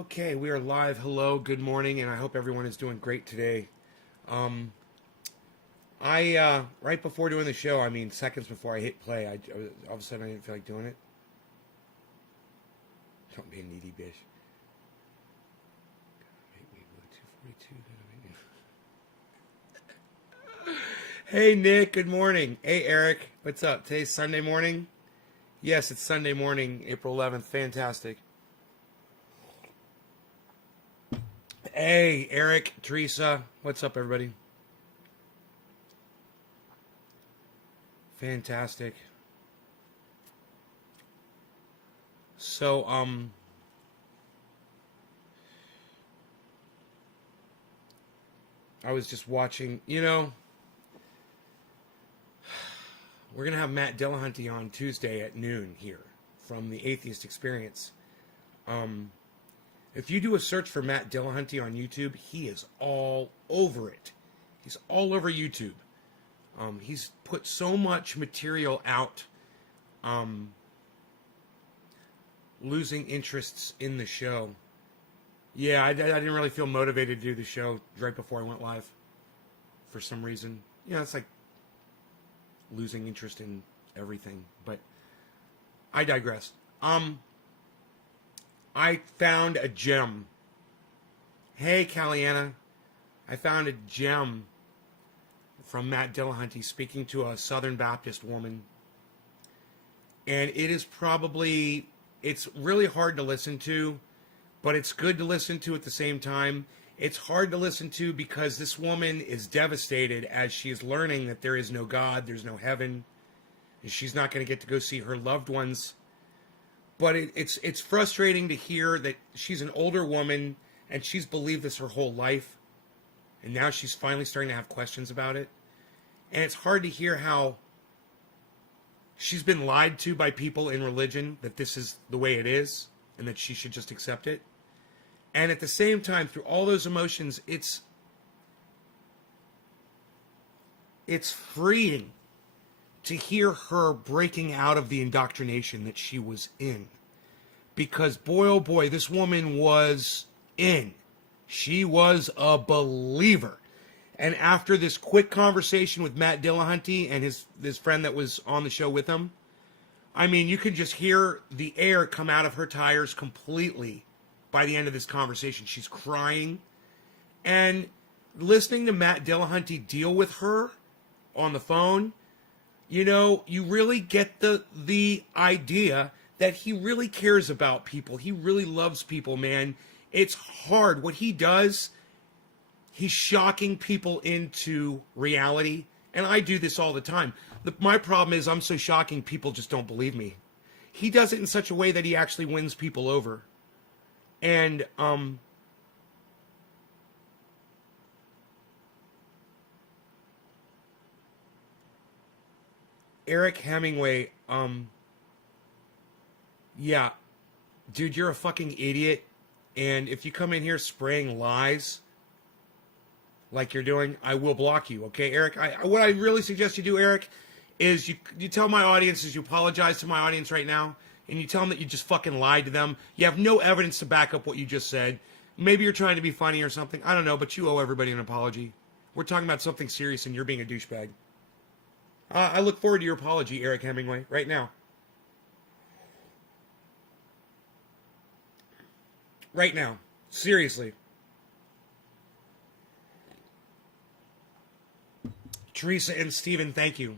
Okay, we are live. Hello, good morning, and I hope everyone is doing great today. Um, I right before doing the show, I mean seconds before I hit play, all of a sudden I didn't feel like doing it. Don't be a needy bitch. Hey Nick, good morning. Hey Eric, what's up? Today's Sunday morning. Yes, it's Sunday morning, April 11th. Fantastic. Hey Eric, Teresa, what's up, everybody? Fantastic. So, I was just watching, we're going to have Matt Dillahunty on Tuesday at noon here from the Atheist Experience. If you do a search for Matt Dillahunty on YouTube, he is all over it. He's all over YouTube. He's put so much material out, losing interests in the show. Yeah, I didn't really feel motivated to do the show right before I went live for some reason. It's like losing interest in everything, but I digress. I found a gem. Hey, Caliana. I found a gem from Matt Dillahunty speaking to a Southern Baptist woman. And it's really hard to listen to, but it's good to listen to at the same time. It's hard to listen to because this woman is devastated as she is learning that there is no God, there's no heaven, and she's not going to get to go see her loved ones. But it's frustrating to hear that she's an older woman and she's believed this her whole life, and now she's finally starting to have questions about it. And it's hard to hear how she's been lied to by people in religion that this is the way it is and that she should just accept it. And at the same time, through all those emotions, it's freeing to hear her breaking out of the indoctrination that she was in. Because boy, oh boy, this woman was in. She was a believer. And after this quick conversation with Matt Dillahunty and his friend that was on the show with him, I mean, you could just hear the air come out of her tires completely by the end of this conversation. She's crying. And listening to Matt Dillahunty deal with her on the phone, you really get the idea that he really cares about people. He really loves people, man. It's hard. What he does, he's shocking people into reality. And I do this all the time. My problem is I'm so shocking, people just don't believe me. He does it in such a way that he actually wins people over. And, Eric Hemingway, yeah, dude, you're a fucking idiot. And if you come in here spraying lies like you're doing, I will block you, okay, Eric? What I really suggest you do, Eric, is you tell my audience, you apologize to my audience right now, and you tell them that you just fucking lied to them. You have no evidence to back up what you just said. Maybe you're trying to be funny or something. I don't know, but you owe everybody an apology. We're talking about something serious, and you're being a douchebag. I look forward to your apology, Eric Hemingway, right now. Right now. Seriously. Teresa and Steven, thank you.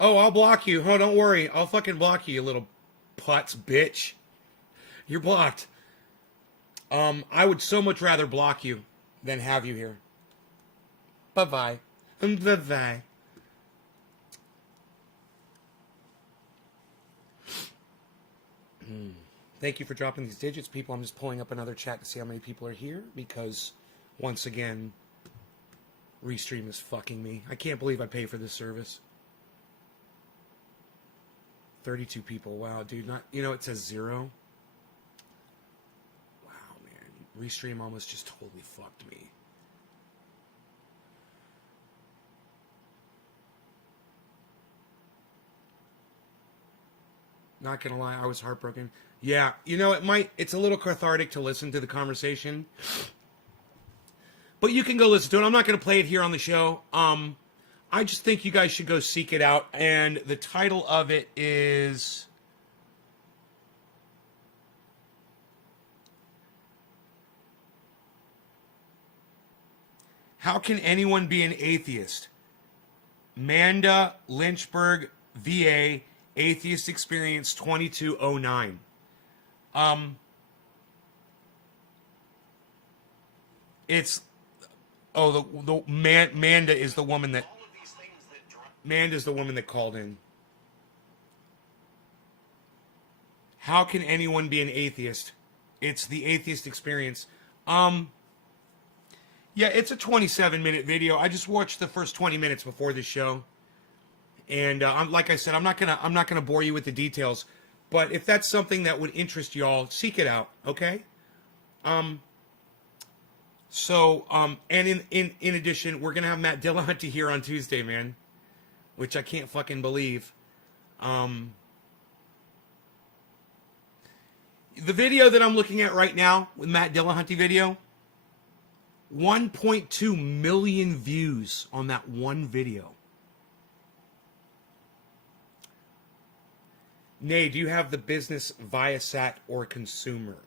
Oh, I'll block you. Oh, don't worry. I'll fucking block you, you little putz bitch. You're blocked. I would so much rather block you than have you here. Bye-bye. Bye-bye. Thank you for dropping these digits, people. I'm just pulling up another chat to see how many people are here because, once again, Restream is fucking me. I can't believe I pay for this service. 32 people. Wow, dude. It says 0. Restream almost just totally fucked me. Not gonna lie, I was heartbroken. Yeah, it's a little cathartic to listen to the conversation. But you can go listen to it. I'm not gonna play it here on the show. I just think you guys should go seek it out. And the title of it is How Can Anyone Be an Atheist? Manda Lynchburg, VA, Atheist Experience 2209. It's Manda is the woman that Manda's the woman that called in. How can anyone be an atheist? It's the Atheist Experience. Yeah, it's a 27-minute video. I just watched the first 20 minutes before the show, and like I said, I'm not gonna bore you with the details. But if that's something that would interest y'all, seek it out. Okay. And in addition, we're gonna have Matt Dillahunty here on Tuesday, man, which I can't fucking believe. The video that I'm looking at right now, with Matt Dillahunty video, 1.2 million views on that one video. Nay, do you have the business Viasat or Consumer?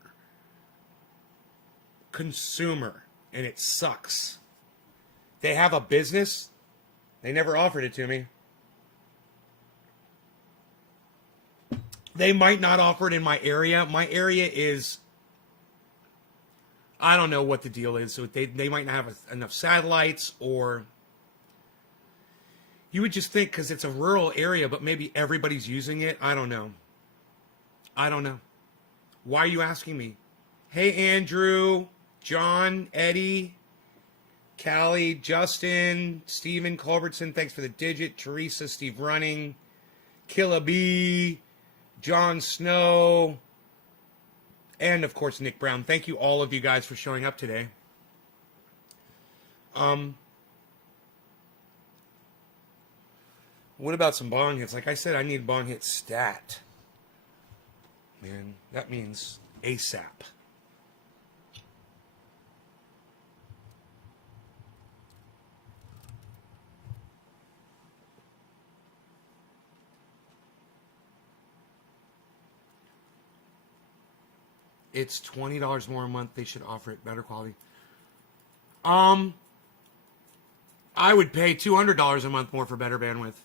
Consumer, and it sucks. They have a business. They never offered it to me. They might not offer it in my area. My area is, I don't know what the deal is. So they might not have enough satellites, or you would just think because it's a rural area, but maybe everybody's using it. I don't know. Why are you asking me? Hey, Andrew, John, Eddie, Callie, Justin, Steven Culbertson, thanks for the digit. Teresa, Steve Running, Killa B, John Snow, and of course Nick Brown. Thank you all of you guys for showing up today. What about some bong hits? Like I said, I need bong hit stat. Man, that means ASAP. It's $20 more a month. They should offer it better quality. I would pay $200 a month more for better bandwidth.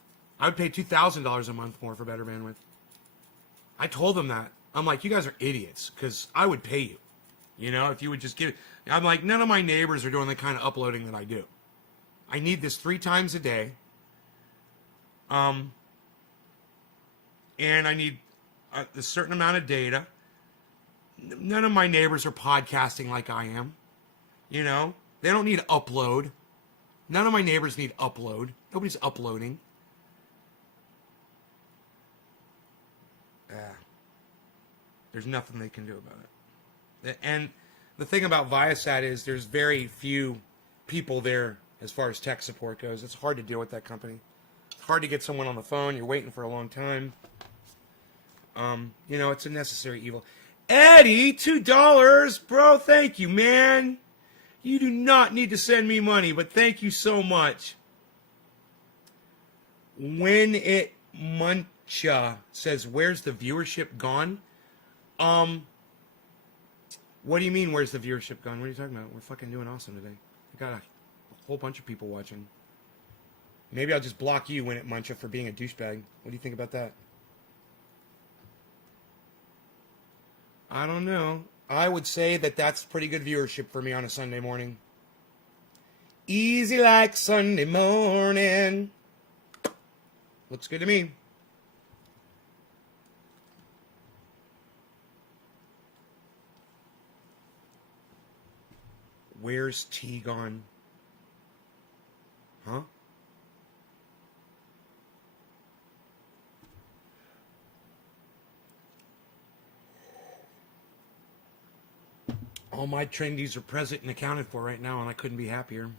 I would pay $2,000 a month more for better bandwidth. I told them that. I'm like, you guys are idiots, because I would pay you. If you would just give it. I'm like, none of my neighbors are doing the kind of uploading that I do. I need this 3 times a day. And I need a certain amount of data. None of my neighbors are podcasting like I am. They don't need upload. None of my neighbors need upload. Nobody's uploading. There's nothing they can do about it. And the thing about Viasat is there's very few people there as far as tech support goes. It's hard to deal with that company. It's hard to get someone on the phone. You're waiting for a long time. It's a necessary evil. Eddie, $2. Bro, thank you, man. You do not need to send me money, but thank you so much. When it Muncha says, where's the viewership gone? What do you mean, where's the viewership gone? What are you talking about? We're fucking doing awesome today. I got a whole bunch of people watching. Maybe I'll just block you, When it Muncha, for being a douchebag. What do you think about that? I don't know. I would say that that's pretty good viewership for me on a Sunday morning. Easy like Sunday morning. Looks good to me. Where's T gone? Huh? All my trendies are present and accounted for right now, and I couldn't be happier.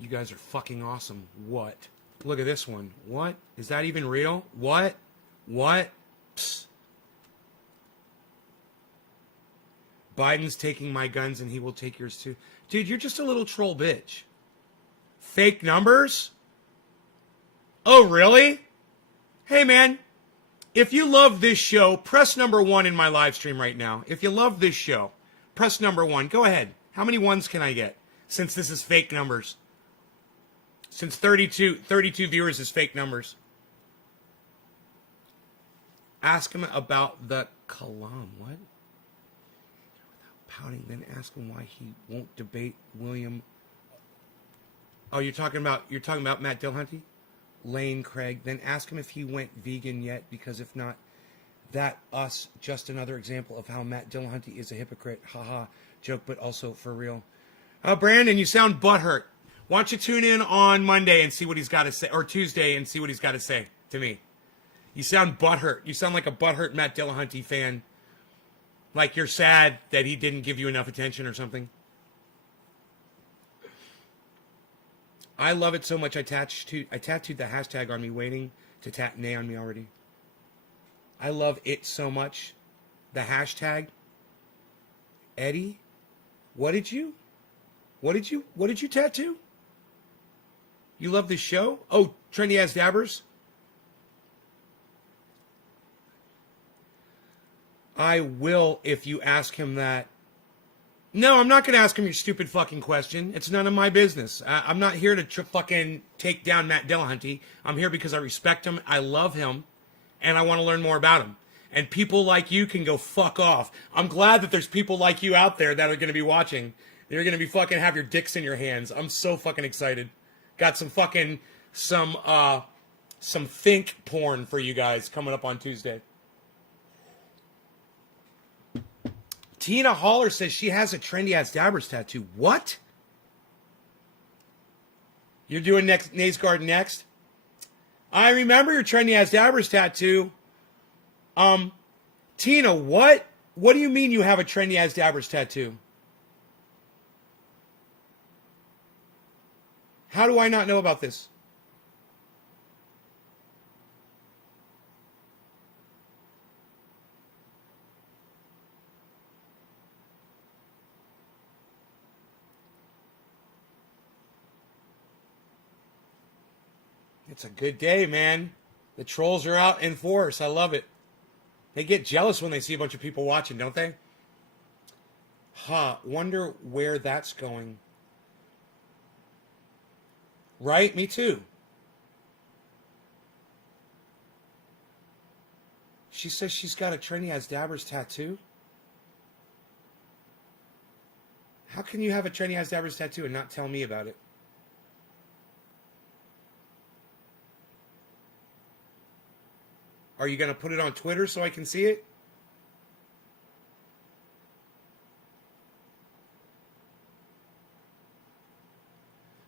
You guys are fucking awesome. What? Look at this one. What? Is that even real? What? What? Psst. Biden's taking my guns and he will take yours too. Dude, you're just a little troll bitch. Fake numbers? Oh, really? Hey, man. If you love this show, press number 1 in my live stream right now. If you love this show, press number 1. Go ahead. How many ones can I get? Since this is fake numbers. Since 32 viewers is fake numbers. Ask him about the Kalam. What? Without pouting, then ask him why he won't debate William. Oh, you're talking about Matt Dillahunty? Lane Craig. Then ask him if he went vegan yet, because if not, that us just another example of how Matt Dillahunty is a hypocrite. Haha. Joke, but also for real. Brandon, you sound butthurt. Why don't you tune in on Monday and see what he's got to say, or Tuesday and see what he's got to say to me. You sound butthurt. You sound like a butthurt Matt Dillahunty fan. Like you're sad that he didn't give you enough attention or something. I love it so much I tattooed the hashtag on me, waiting to tat nay on me already. I love it so much. The hashtag. Eddie, what did you tattoo? You love this show? Oh, Trendy Ass Dabbers? I will if you ask him that. No, I'm not going to ask him your stupid fucking question. It's none of my business. I'm not here to fucking take down Matt Dillahunty. I'm here because I respect him, I love him, and I want to learn more about him. And people like you can go fuck off. I'm glad that there's people like you out there that are going to be watching. You're going to be fucking have your dicks in your hands. I'm so fucking excited. Got some think porn for you guys coming up on Tuesday. Tina Haller says she has a Trendy Ass Dabbers tattoo. What? You're doing Naysguard next? I remember your Trendy Ass Dabbers tattoo. Tina, what? What do you mean you have a Trendy Ass Dabbers tattoo? How do I not know about this? It's a good day, man. The trolls are out in force. I love it. They get jealous when they see a bunch of people watching, don't they? Wonder where that's going. Right? Me too. She says she's got a Trendy Ass Dabbers tattoo. How can you have a Trendy Ass Dabbers tattoo and not tell me about it? Are you going to put it on Twitter so I can see it?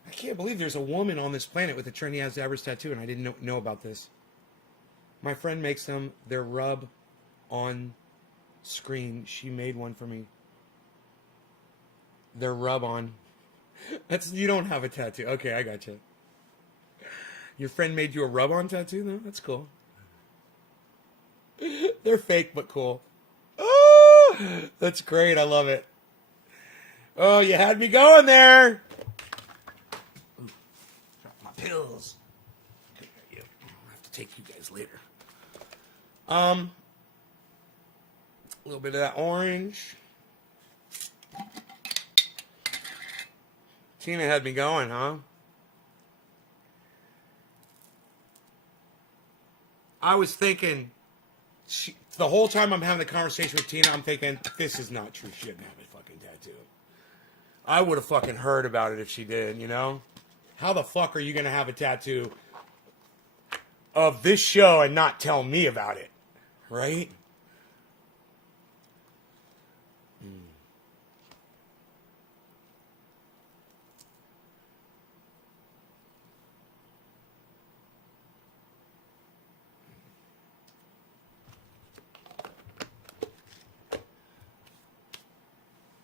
I can't believe there's a woman on this planet with a Trendy Ass Dabbers tattoo and I didn't know about this. My friend makes them. Their rub on screen. She made one for me. Their rub on. You don't have a tattoo. Okay, I got you. Your friend made you a rub on tattoo though? That's cool. They're fake but cool. Oh, that's great. I love it. Oh, you had me going there. Ooh, dropped my pills. I'll have to take you guys later. A little bit of that orange. Tina had me going, huh? I was thinking... the whole time I'm having the conversation with Tina, I'm thinking, this is not true. She didn't have a fucking tattoo. I would have fucking heard about it if she did, you know? How the fuck are you going to have a tattoo of this show and not tell me about it? Right?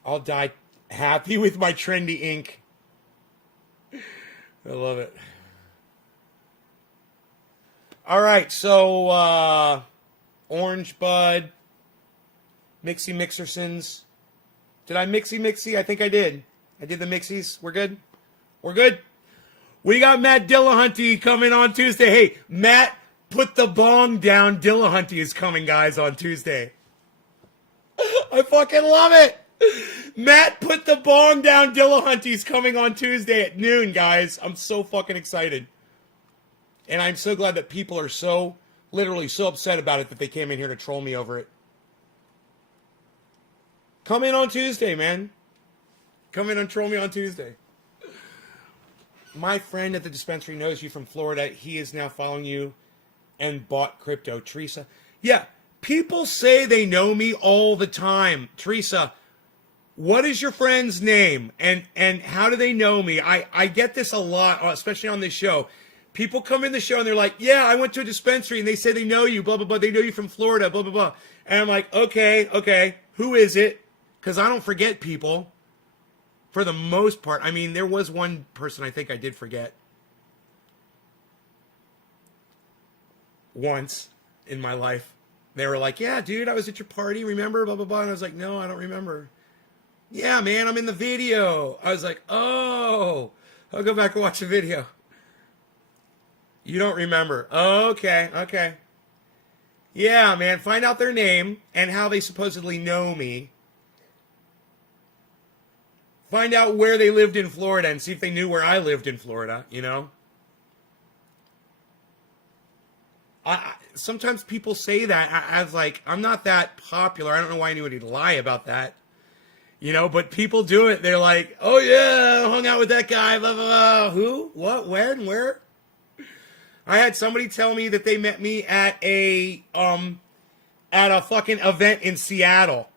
I'll die happy with my trendy ink. I love it. All right, so Orange Bud, Mixie Mixersons. Did I Mixie? I think I did. I did the Mixies. We're good? We're good? We got Matt Dillahunty coming on Tuesday. Hey, Matt, put the bong down. Dillahunty is coming, guys, on Tuesday. I fucking love it. Matt, put the bong down. Dillahunty's coming on Tuesday at noon, guys. I'm so fucking excited. And I'm so glad that people are so, literally so upset about it that they came in here to troll me over it. Come in on Tuesday, man. Come in and troll me on Tuesday. My friend at the dispensary knows you from Florida. He is now following you and bought crypto. Teresa. Yeah, people say they know me all the time. Teresa, what is your friend's name? And how do they know me? I get this a lot, especially on this show. People come in the show and they're like, yeah, I went to a dispensary and they say they know you, blah, blah, blah. They know you from Florida, blah, blah, blah. And I'm like, okay. Who is it? Because I don't forget people for the most part. I mean, there was one person I think I did forget once in my life. They were like, yeah, dude, I was at your party, remember? Blah, blah, blah. And I was like, no, I don't remember. Yeah, man, I'm in the video. I was like, oh, I'll go back and watch the video. You don't remember. Okay. Yeah, man, find out their name and how they supposedly know me. Find out where they lived in Florida and see if they knew where I lived in Florida, you know? Sometimes people say that as like, I'm not that popular. I don't know why anybody would lie about that. You know, but people do it. They're like, oh yeah, I hung out with that guy, blah, blah, blah. Who? What? When? Where? I had somebody tell me that they met me at a fucking event in Seattle.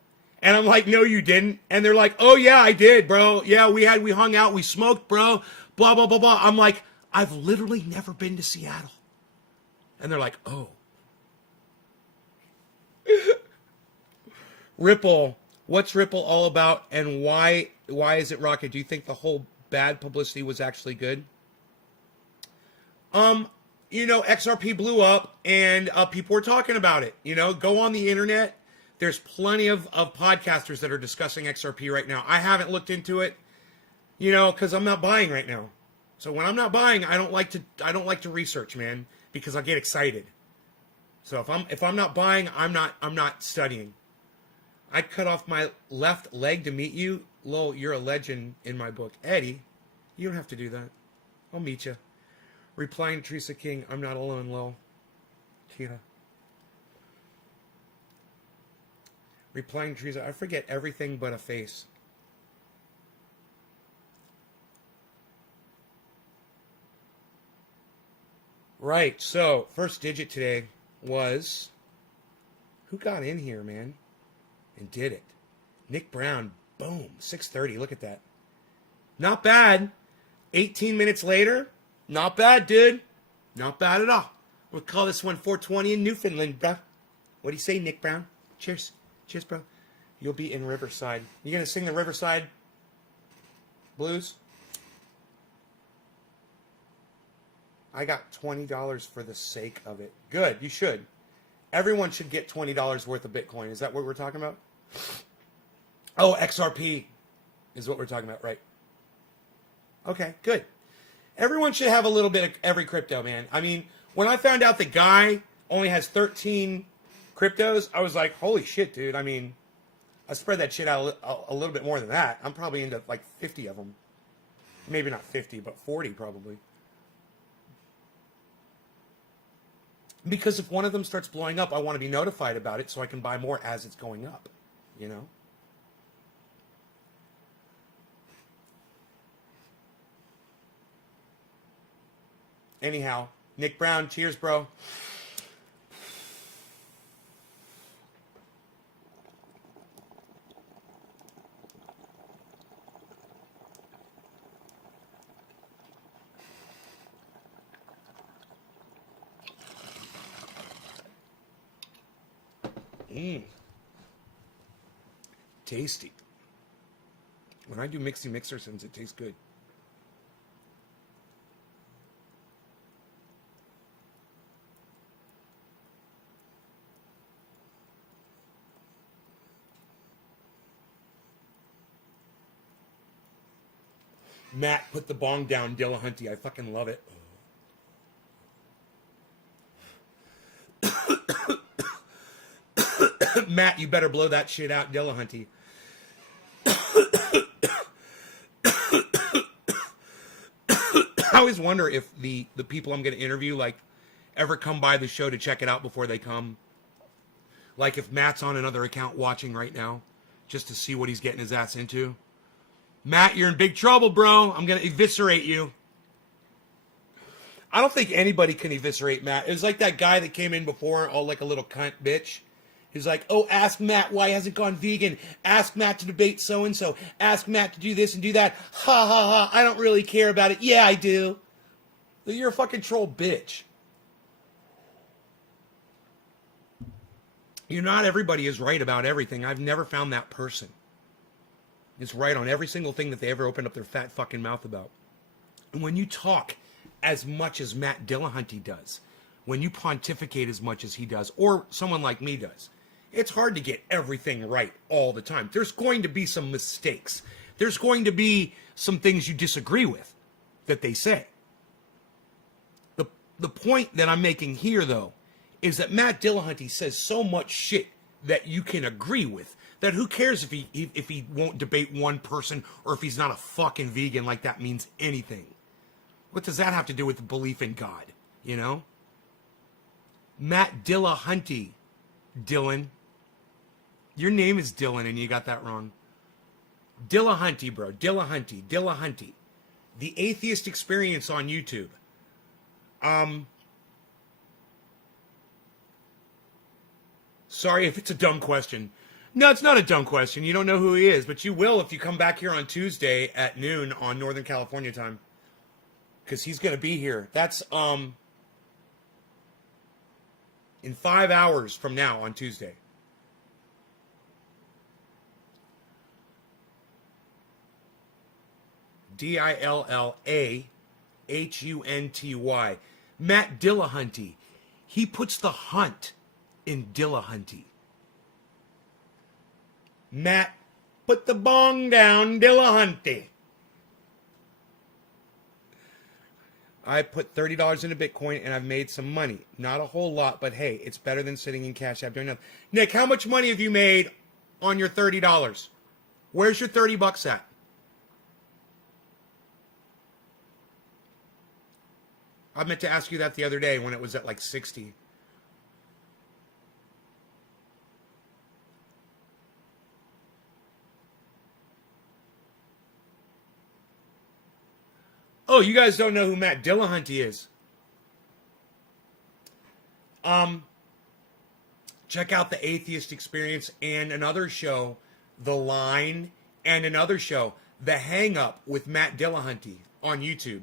And I'm like, no, you didn't. And they're like, oh yeah, I did, bro. Yeah, we hung out, we smoked, bro. Blah, blah, blah, blah. I'm like, I've literally never been to Seattle. And they're like, oh. Ripple. What's Ripple all about and why is it rocket? Do you think the whole bad publicity was actually good? You know, XRP blew up and people were talking about it. You know, go on the internet. There's plenty of podcasters that are discussing XRP right now. I haven't looked into it, you know, because I'm not buying right now. So when I'm not buying, I don't like to research, man, because I get excited. So if I'm not buying, I'm not studying. I cut off my left leg to meet you. Lol, you're a legend in my book. Eddie, you don't have to do that. I'll meet you. Replying to Teresa King, I'm not alone, lol. Kira. Replying to Teresa, I forget everything but a face. Right, so first digit today was, who got in here, man, and did it? Nick Brown, boom, 6:30, look at that. Not bad. 18 minutes later, not bad, dude. Not bad at all. We'll call this one 420 in Newfoundland, bruh. What do you say, Nick Brown? Cheers. Cheers, bro. You'll be in Riverside. You gonna sing the Riverside Blues? I got $20 for the sake of it. Good, you should. Everyone should get $20 worth of Bitcoin. Is that what we're talking about? Oh, XRP is what we're talking about, right? Okay, good. Everyone should have a little bit of every crypto, man. I mean, when I found out the guy only has 13 cryptos, I was like, holy shit, dude. I mean, I spread that shit out a little bit more than that. I'm probably into like 50 of them. Maybe not 50, but 40 probably. Because if one of them starts blowing up, I want to be notified about it so I can buy more as it's going up, you know? Anyhow, Nick Brown, cheers, bro. Tasty. When I do Mixie Mixersons, it tastes good. Matt, put the bong down, Dillahunty. I fucking love it. Matt, you better blow that shit out, Dillahunty. I always wonder if the people I'm going to interview, like, ever come by the show to check it out before they come. Like, if Matt's on another account watching right now, just to see what he's getting his ass into. Matt, you're in big trouble, bro. I'm going to eviscerate you. I don't think anybody can eviscerate Matt. It was like that guy that came in before, all like a little cunt bitch. He's like, oh, ask Matt why he hasn't gone vegan. Ask Matt to debate so-and-so. Ask Matt to do this and do that. Ha, ha, ha. I don't really care about it. Yeah, I do. You're a fucking troll bitch. Not everybody is right about everything. I've never found that person is right on every single thing that they ever opened up their fat fucking mouth about. And when you talk as much as Matt Dillahunty does, when you pontificate as much as he does, or someone like me does, it's hard to get everything right all the time. There's going to be some mistakes. There's going to be some things you disagree with that they say. The point that I'm making here, though, is that Matt Dillahunty says so much shit that you can agree with, that who cares if he won't debate one person or if he's not a fucking vegan, like that means anything. What does that have to do with the belief in God, you know? Matt Dillahunty, Dylan. Your name is Dylan and you got that wrong. Dillahunty, bro. Dillahunty. The Atheist Experience on YouTube. Sorry if it's a dumb question. No, it's not a dumb question. You don't know who he is, but you will if you come back here on Tuesday at noon on Northern California time. Because he's going to be here. That's, in 5 hours from now on Tuesday. Dillahunty. Matt Dillahunty. He puts the hunt in Dillahunty. Matt, put the bong down, Dillahunty. I put $30 into Bitcoin and I've made some money. Not a whole lot, but hey, it's better than sitting in Cash App doing nothing. Nick, how much money have you made on your $30? Where's your $30 at? I meant to ask you that the other day when it was at like 60. Oh, you guys don't know who Matt Dillahunty is. Check out the Atheist Experience and another show, The Line, and another show, The Hang Up with Matt Dillahunty on YouTube.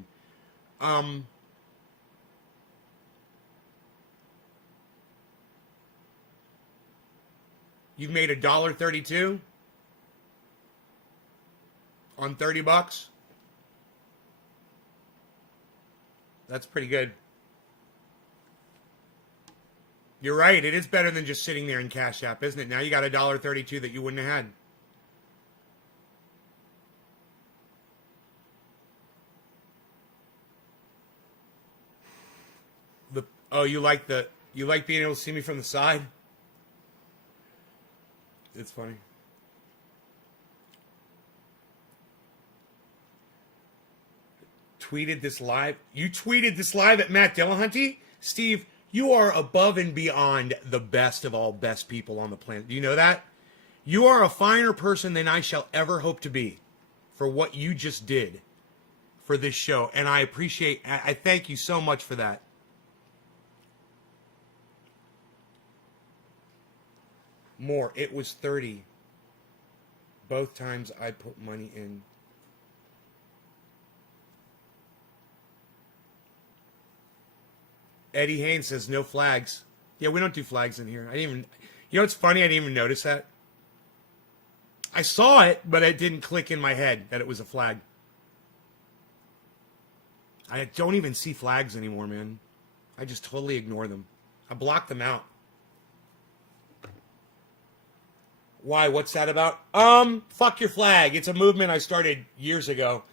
You've made $1.32 on $30. That's pretty good. You're right. It is better than just sitting there in Cash App, isn't it? Now you got $1.32 that you wouldn't have had. You like being able to see me from the side? It's funny. Tweeted this live. You tweeted this live at Matt Dillahunty? Steve, you are above and beyond the best of all best people on the planet. Do you know that? You are a finer person than I shall ever hope to be for what you just did for this show. And I thank you so much for that. More. It was 30. Both times I put money in. Eddie Haynes says no flags. Yeah, we don't do flags in here. You know what's funny? I didn't even notice that. I saw it, but it didn't click in my head that it was a flag. I don't even see flags anymore, man. I just totally ignore them. I block them out. Why? What's that about? Fuck your flag. It's a movement I started years ago.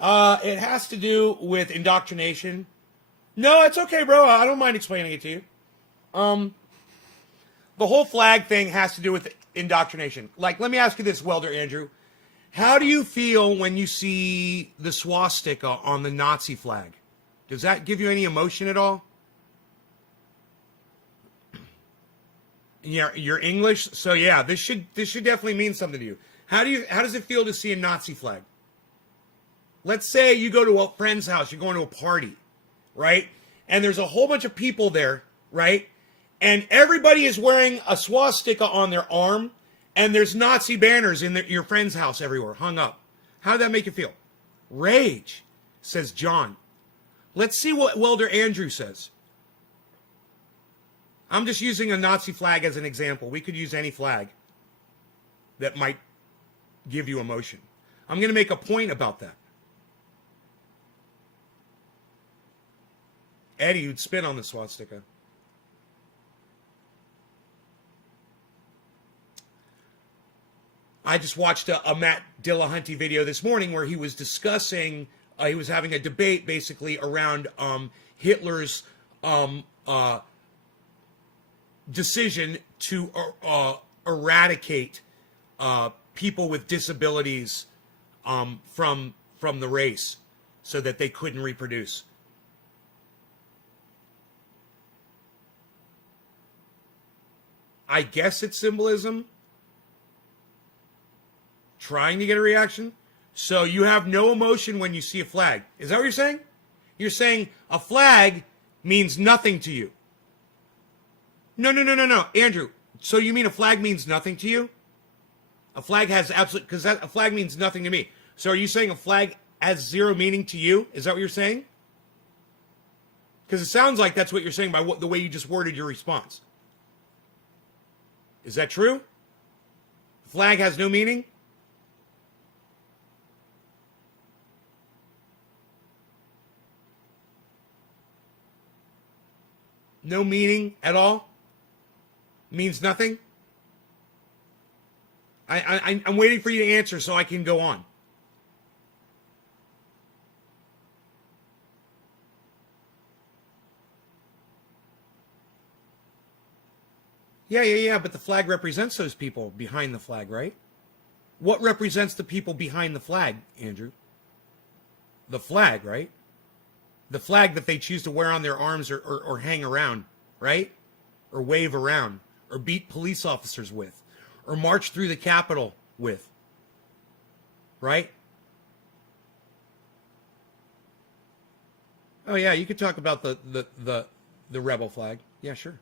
It has to do with indoctrination. No, it's okay, bro. I don't mind explaining it to you. The whole flag thing has to do with indoctrination. Like, let me ask you this, Welder Andrew. How do you feel when you see the swastika on the Nazi flag? Does that give you any emotion at all? Yeah, you're English, so yeah, this should definitely mean something to you. How does it feel to see a Nazi flag? Let's say you go to a friend's house, you're going to a party, right? And there's a whole bunch of people there, right? And everybody is wearing a swastika on their arm, and there's Nazi banners in your friend's house everywhere, hung up. How did that make you feel? Rage, says John. Let's see what Welder Andrew says. I'm just using a Nazi flag as an example. We could use any flag that might give you emotion. I'm going to make a point about that. Eddie, you'd spit on the swastika. I just watched a Matt Dillahunty video this morning where he was discussing, he was having a debate basically around Hitler's decision to eradicate people with disabilities from the race so that they couldn't reproduce. I guess it's symbolism. Trying to get a reaction. So you have no emotion when you see a flag. Is that what you're saying? You're saying a flag means nothing to you. No. Andrew, so you mean a flag means nothing to you? A flag has absolute, because a flag means nothing to me. So are you saying a flag has zero meaning to you? Is that what you're saying? Because it sounds like that's what you're saying by the way you just worded your response. Is that true? The flag has no meaning? No meaning at all? Means nothing? I'm waiting for you to answer so I can go on. Yeah, but the flag represents those people behind the flag, right? What represents the people behind the flag, Andrew? The flag, right? The flag that they choose to wear on their arms or hang around, right? Or wave around, or beat police officers with, or march through the Capitol with, right? Oh yeah, you could talk about the rebel flag. Yeah, sure.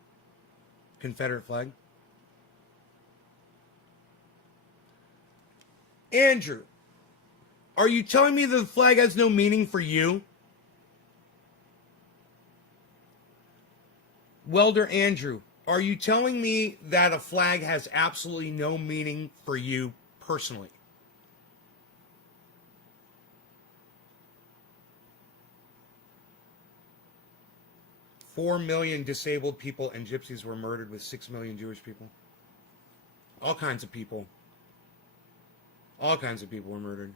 Confederate flag. Andrew, are you telling me the flag has no meaning for you? Welder Andrew, are you telling me that a flag has absolutely no meaning for you personally? Four million disabled people and gypsies were murdered with 6 million Jewish people. All kinds of people. All kinds of people were murdered.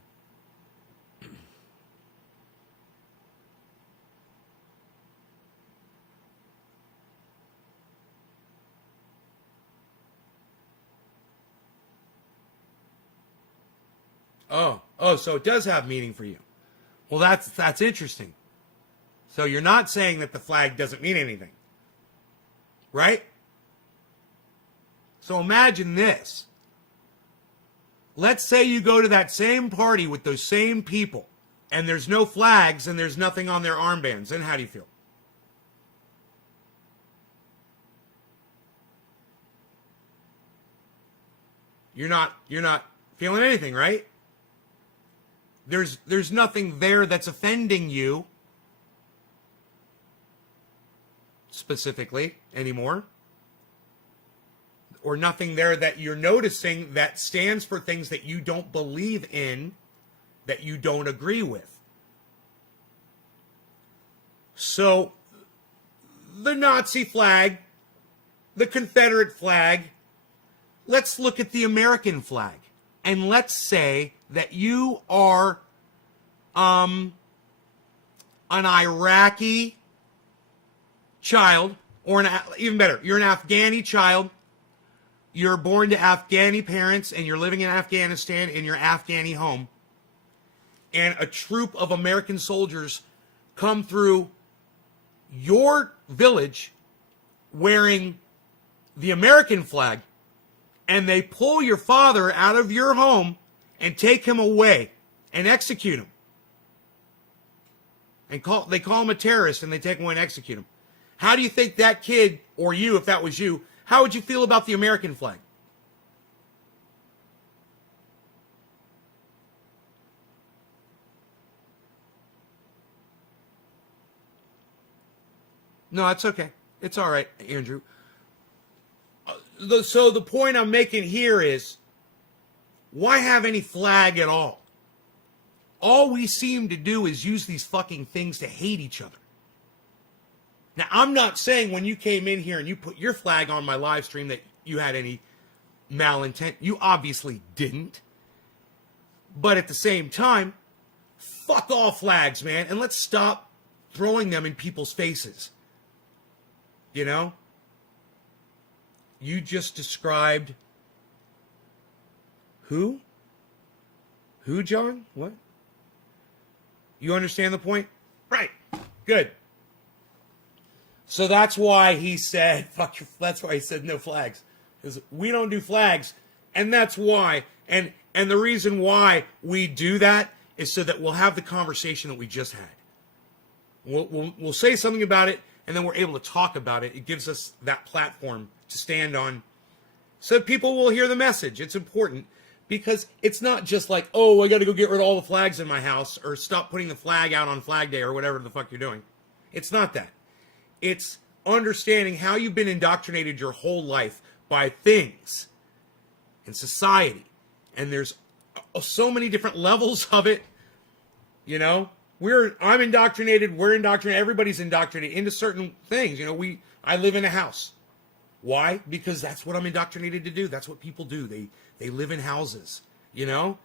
Oh, so it does have meaning for you. Well, that's interesting. So you're not saying that the flag doesn't mean anything, right? So imagine this. Let's say you go to that same party with those same people, and there's no flags and there's nothing on their armbands. Then how do you feel? You're not feeling anything, right? There's nothing there that's offending you specifically anymore, or nothing there that you're noticing that stands for things that you don't believe in, that you don't agree with. So the Nazi flag, the Confederate flag, let's look at the American flag, and let's say that you are an Iraqi child, or even better, you're an Afghani child. You're born to Afghani parents, and you're living in Afghanistan in your Afghani home. And a troop of American soldiers come through your village wearing the American flag, and they pull your father out of your home and take him away and execute him. And they call him a terrorist, and they take him away and execute him. How do you think that kid, or you, if that was you, how would you feel about the American flag? No, that's okay. It's all right, Andrew. So the point I'm making here is, why have any flag at all? All we seem to do is use these fucking things to hate each other. Now, I'm not saying when you came in here and you put your flag on my live stream that you had any malintent. You obviously didn't. But at the same time, fuck all flags, man. And let's stop throwing them in people's faces. You know? You just described who? Who, John? What? You understand the point? Right. Good. So that's why he said, that's why he said no flags. Because we don't do flags. And that's why. And the reason why we do that is so that we'll have the conversation that we just had. We'll say something about it, and then we're able to talk about it. It gives us that platform to stand on so people will hear the message. It's important because it's not just like, oh, I got to go get rid of all the flags in my house or stop putting the flag out on Flag Day or whatever the fuck you're doing. It's not that. It's understanding how you've been indoctrinated your whole life by things in society. And there's so many different levels of it, you know. I'm indoctrinated, we're indoctrinated, everybody's indoctrinated into certain things. You know, I live in a house. Why? Because that's what I'm indoctrinated to do. That's what people do. They live in houses, you know?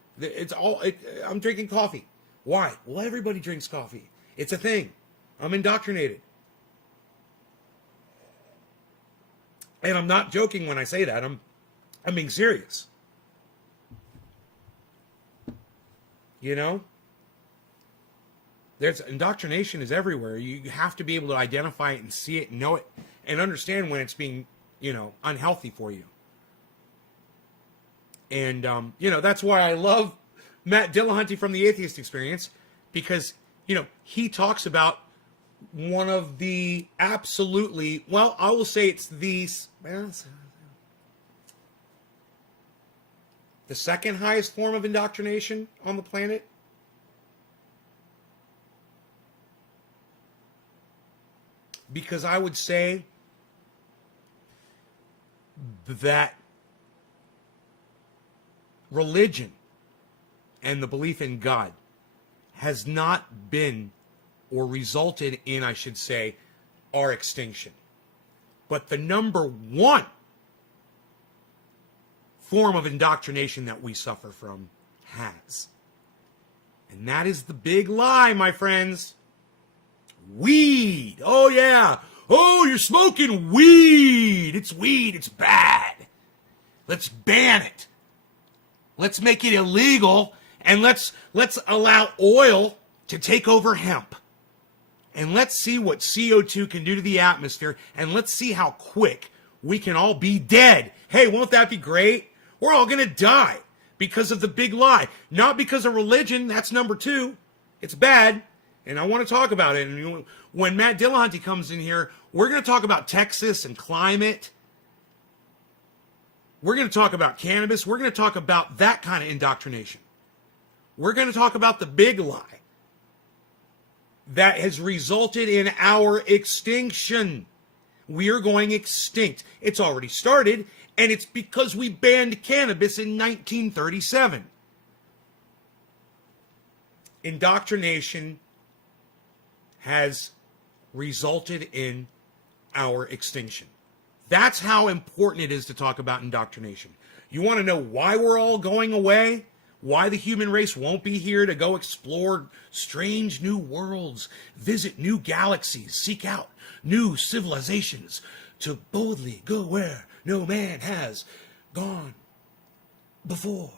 I'm drinking coffee. Why? Well, everybody drinks coffee. It's a thing. I'm indoctrinated. And I'm not joking when I say that. I'm being serious. You know? Indoctrination is everywhere. You have to be able to identify it and see it and know it and understand when it's being, you know, unhealthy for you. And, you know, that's why I love Matt Dillahunty from the Atheist Experience, because, you know, he talks about one of the absolutely, well, I will say it's the second highest form of indoctrination on the planet. Because I would say that religion and the belief in God has not been, or resulted in, I should say, our extinction. But the number one form of indoctrination that we suffer from has. And that is the big lie, my friends. Weed. Oh, yeah. Oh, you're smoking weed. It's weed. It's bad. Let's ban it. Let's make it illegal, and let's allow oil to take over hemp. And let's see what CO2 can do to the atmosphere, and let's see how quick we can all be dead. Hey, won't that be great? We're all going to die because of the big lie. Not because of religion. That's number two. It's bad. And I want to talk about it. And when Matt Dillahunty comes in here, we're going to talk about Texas and climate. We're going to talk about cannabis. We're going to talk about that kind of indoctrination. We're going to talk about the big lie that has resulted in our extinction. We are going extinct. It's already started, and it's because we banned cannabis in 1937. Indoctrination has resulted in our extinction. That's how important it is to talk about indoctrination. You want to know why we're all going away? Why the human race won't be here to go explore strange new worlds, visit new galaxies, seek out new civilizations, to boldly go where no man has gone before.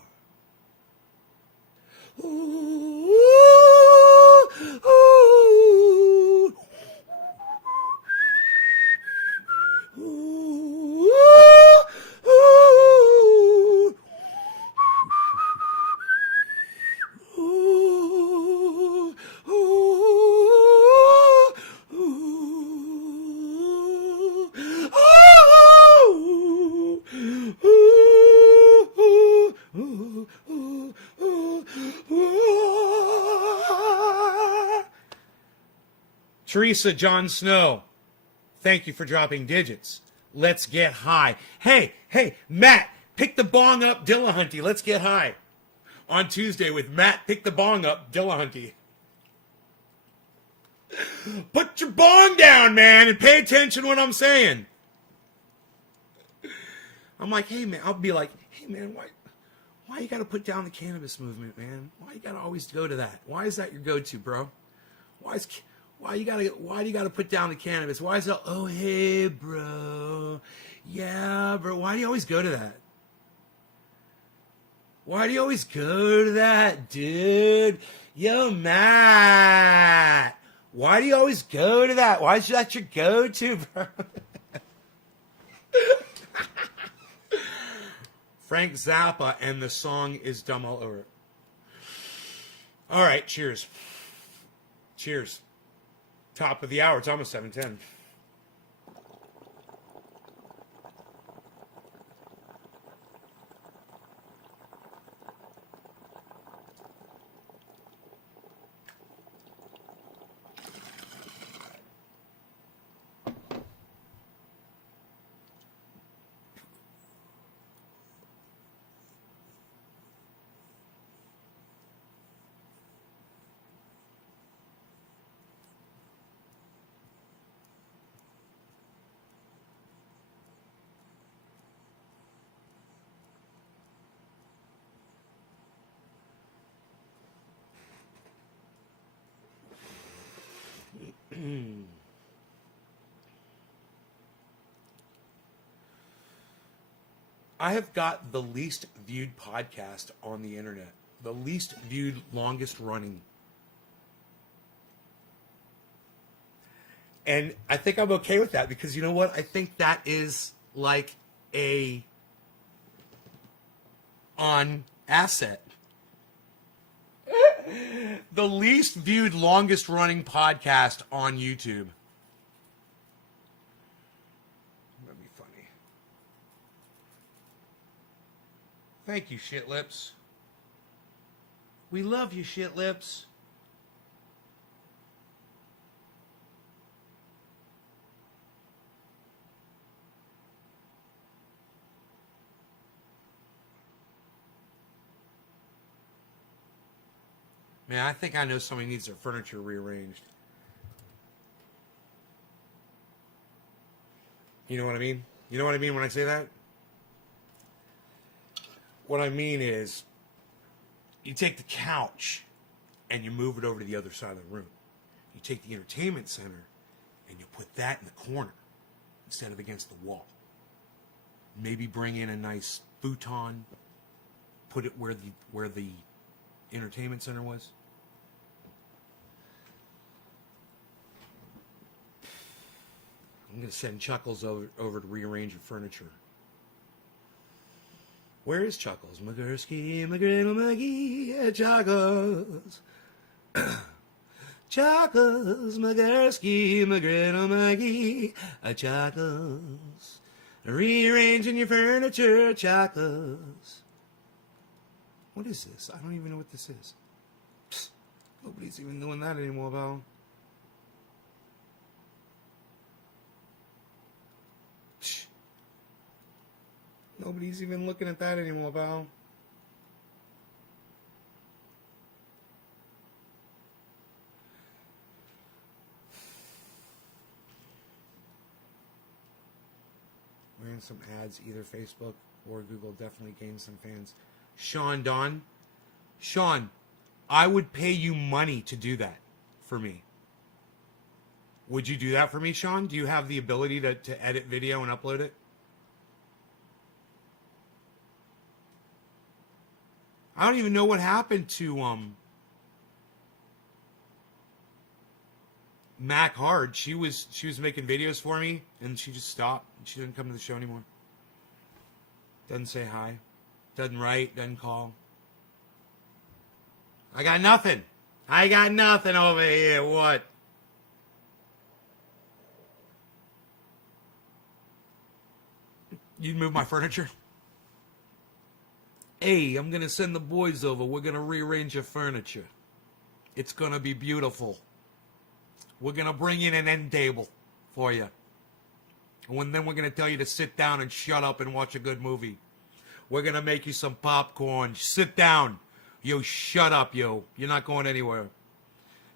Ooh, ooh, ooh. Ooh, ooh, ooh, Teresa Jon Snow, thank you for dropping digits. Let's get high. Hey, Matt, pick the bong up, Dillahunty. Let's get high. On Tuesday with Matt, pick the bong up, Dillahunty. Put your bong down, man, and pay attention to what I'm saying. I'm like, hey, man, I'll be like, hey, man, why you got to put down the cannabis movement, man? Why you got to always go to that? Why is that your go-to, bro? Why do you gotta put down the cannabis? Why is it, oh, hey, bro. Yeah, bro. Why do you always go to that? Why do you always go to that, dude? Yo, Matt. Why do you always go to that? Why is that your go-to, bro? Frank Zappa, and the song is dumb all over it. All right, cheers. Cheers. Top of the hour. It's almost 7:10. I have got the least viewed podcast on the internet. The least viewed, longest running. And I think I'm okay with that because you know what? I think that is like on asset. The least viewed, longest running podcast on YouTube. That'd be funny. Thank you, Shit Lips. We love you, Shit Lips. Man, I think I know somebody needs their furniture rearranged. You know what I mean? You know what I mean when I say that? What I mean is, you take the couch and you move it over to the other side of the room. You take the entertainment center and you put that in the corner instead of against the wall. Maybe bring in a nice futon, put it where the entertainment center was. I'm going to send Chuckles over to rearrange your furniture. Where is Chuckles? Magursky, McGriddle, Maggie, Chuckles. Chuckles, Magursky, McGriddle, Maggie, Chuckles. Rearranging your furniture, Chuckles. What is this? I don't even know what this is. Psst, nobody's even doing that anymore, Val. Nobody's even looking at that anymore, Val. Ran some ads, either Facebook or Google, definitely gained some fans. Sean Don, Sean, I would pay you money to do that for me. Would you do that for me, Sean? Do you have the ability to edit video and upload it? I don't even know what happened to Mac Hard. She was making videos for me and she just stopped. She didn't come to the show anymore. Doesn't say hi. Doesn't write, doesn't call. I got nothing. I got nothing over here. What? You move my furniture? Hey, I'm going to send the boys over. We're going to rearrange your furniture. It's going to be beautiful. We're going to bring in an end table for you. And then we're going to tell you to sit down and shut up and watch a good movie. We're going to make you some popcorn. Sit down. Yo, shut up, yo. You're not going anywhere.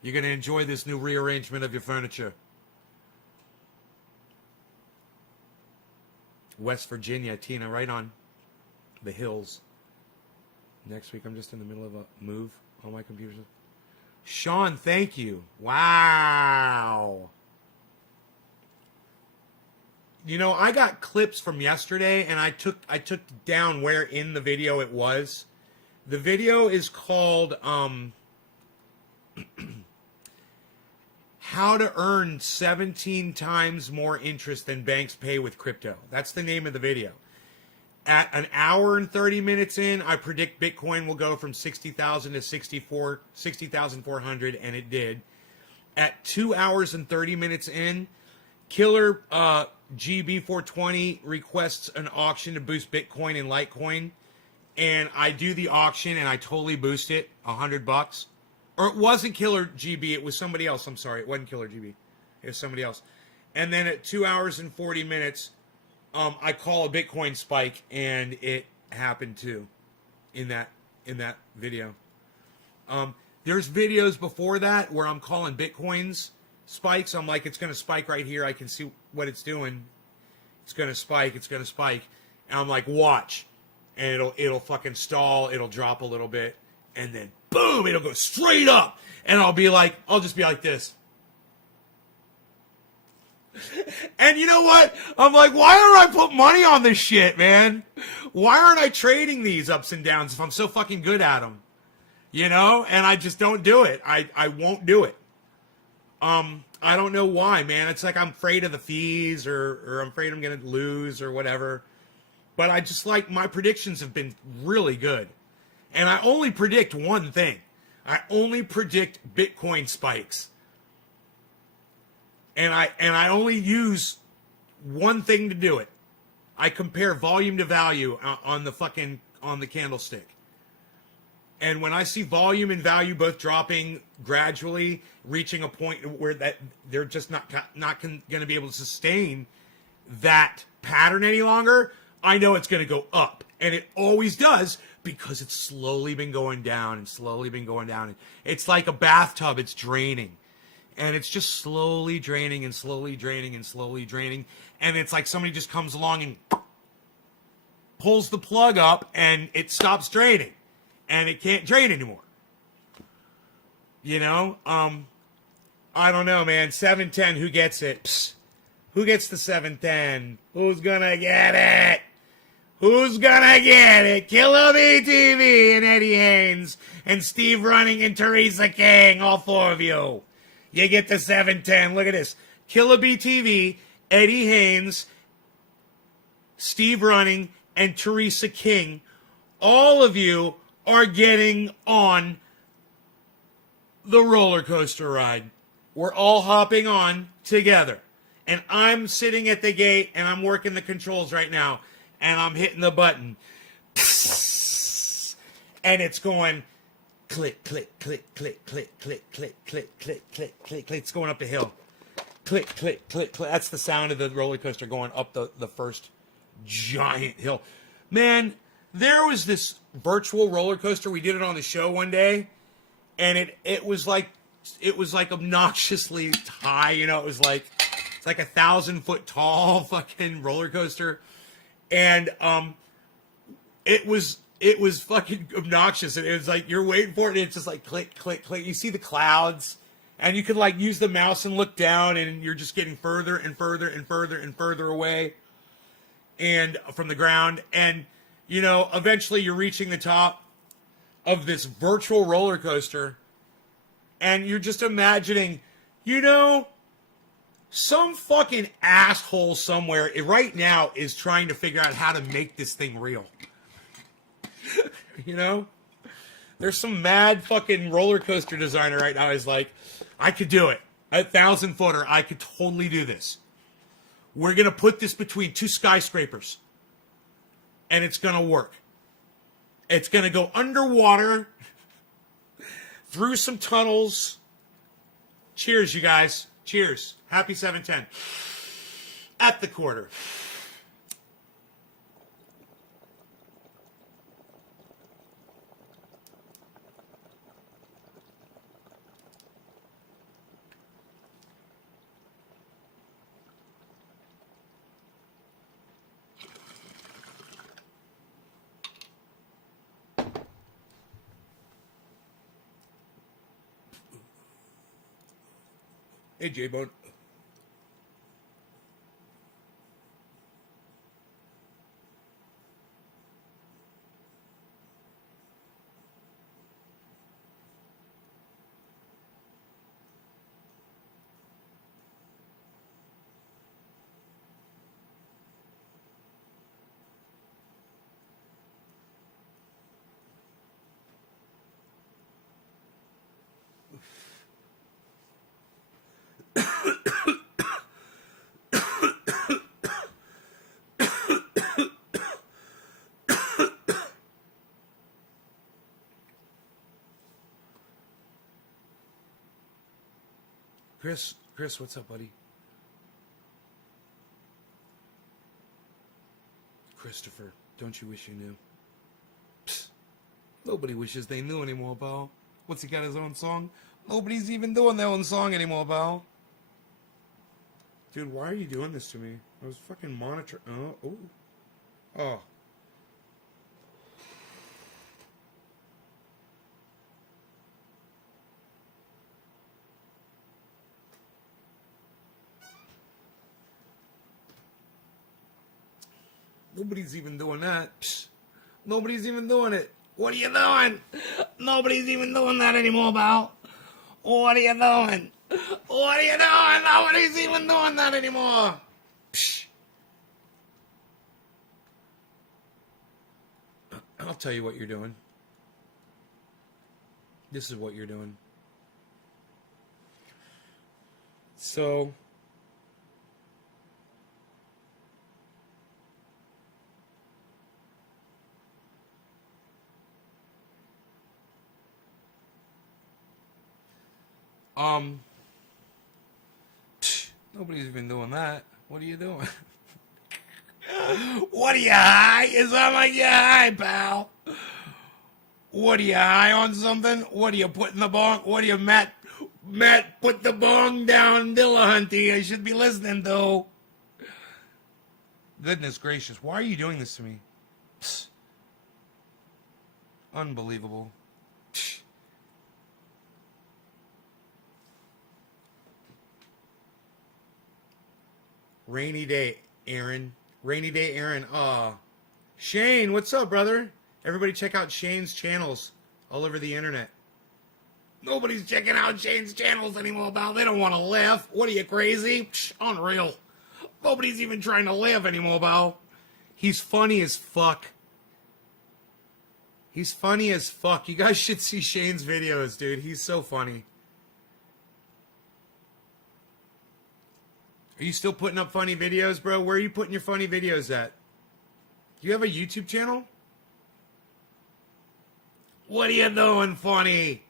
You're going to enjoy this new rearrangement of your furniture. West Virginia, Tina, right on the hills. Next week, I'm just in the middle of a move on my computer. Sean, thank you. Wow. You know, I got clips from yesterday, and I took down where in the video it was. The video is called How to Earn 17 Times More Interest Than Banks Pay with Crypto. That's the name of the video. At an hour and 30 minutes in, I predict Bitcoin will go from 60,000 to 60,400, and it did. At 2 hours and 30 minutes in, Killer GB420 requests an auction to boost Bitcoin and Litecoin, and I do the auction and I totally boost it $100. Or it wasn't Killer GB, it was somebody else. I'm sorry, it wasn't Killer GB, it was somebody else. And then at 2 hours and 40 minutes, I call a Bitcoin spike, and it happened too, in that video. There's videos before that where I'm calling Bitcoins spikes. I'm like, it's going to spike right here. I can see what it's doing. It's going to spike. It's going to spike. And I'm like, watch, and it'll fucking stall. It'll drop a little bit, and then boom, it'll go straight up. And I'll just be like this. And you know what? I'm like, why don't I put money on this shit, man? Why aren't I trading these ups and downs if I'm so fucking good at them? You know? And I just don't do it. I won't do it. I don't know why, man. It's like I'm afraid of the fees or I'm afraid I'm going to lose or whatever. But I just like, my predictions have been really good. And I only predict one thing. I only predict Bitcoin spikes. And I only use one thing to do it. I compare volume to value on the candlestick. And when I see volume and value both dropping gradually, reaching a point where that they're just not going to be able to sustain that pattern any longer, I know it's going to go up. And it always does, because it's slowly been going down and slowly been going down. It's like a bathtub, it's draining. And it's just slowly draining and slowly draining and slowly draining. And it's like somebody just comes along and pulls the plug up and it stops draining. And it can't drain anymore. You know? I don't know, man. 710, who gets it? Psst. Who gets the 710? Who's gonna get it? Who's gonna get it? Killer BTV and Eddie Haynes and Steve Running and Teresa King. All four of you. You get the 710. Look at this. Killer BTV, Eddie Haynes, Steve Running, and Teresa King. All of you are getting on the roller coaster ride. We're all hopping on together. And I'm sitting at the gate and I'm working the controls right now. And I'm hitting the button. And it's going click, click, click, click, click, click, click, click, click, click, click, click. It's going up a hill. Click, click, click, click. That's the sound of the roller coaster going up the first giant hill. Man, there was this virtual roller coaster. We did it on the show one day, and it was like obnoxiously high. You know, it's like 1,000-foot tall fucking roller coaster, and it was It was fucking obnoxious, and it was like you're waiting for it, and it's just like click, click, click. You see the clouds, and you could like use the mouse and look down, and you're just getting further and further and further and further away, and from the ground, and you know, eventually you're reaching the top of this virtual roller coaster, and you're just imagining, you know, some fucking asshole somewhere right now is trying to figure out how to make this thing real. You know? There's some mad fucking roller coaster designer right now who's like, I could do it. 1,000-footer, I could totally do this. We're going to put this between two skyscrapers. And it's going to work. It's going to go underwater, through some tunnels. Cheers, you guys. Cheers. Happy 710. At the quarter. Hey, J-Bone. Chris, what's up, buddy? Christopher, don't you wish you knew? Psst. Nobody wishes they knew anymore, pal. What's he got his own song? Nobody's even doing their own song anymore, pal. Dude, why are you doing this to me? I was fucking monitoring. Oh, ooh. Oh. Nobody's even doing that. Psst. Nobody's even doing it. What are you doing? Nobody's even doing that anymore, pal. What are you doing? What are you doing? Nobody's even doing that anymore. Psh. I'll tell you what you're doing. This is what you're doing. So, nobody's even doing that. What are you doing? What are you high? Is that like you high, pal? What are you high on something? What are you putting the bong? What are you, Matt, put the bong down, Dillahunty. I should be listening, though. Goodness gracious, why are you doing this to me? Psst. Unbelievable. Psst. Rainy day, Aaron. Rainy day, Aaron. Aw. Shane, what's up, brother? Everybody check out Shane's channels all over the internet. Nobody's checking out Shane's channels anymore, pal. They don't want to laugh. What are you, crazy? Psh, unreal. Nobody's even trying to laugh anymore, pal. He's funny as fuck. He's funny as fuck. You guys should see Shane's videos, dude. He's so funny. Are you still putting up funny videos, bro? Where are you putting your funny videos at? Do you have a YouTube channel? What are you doing, funny?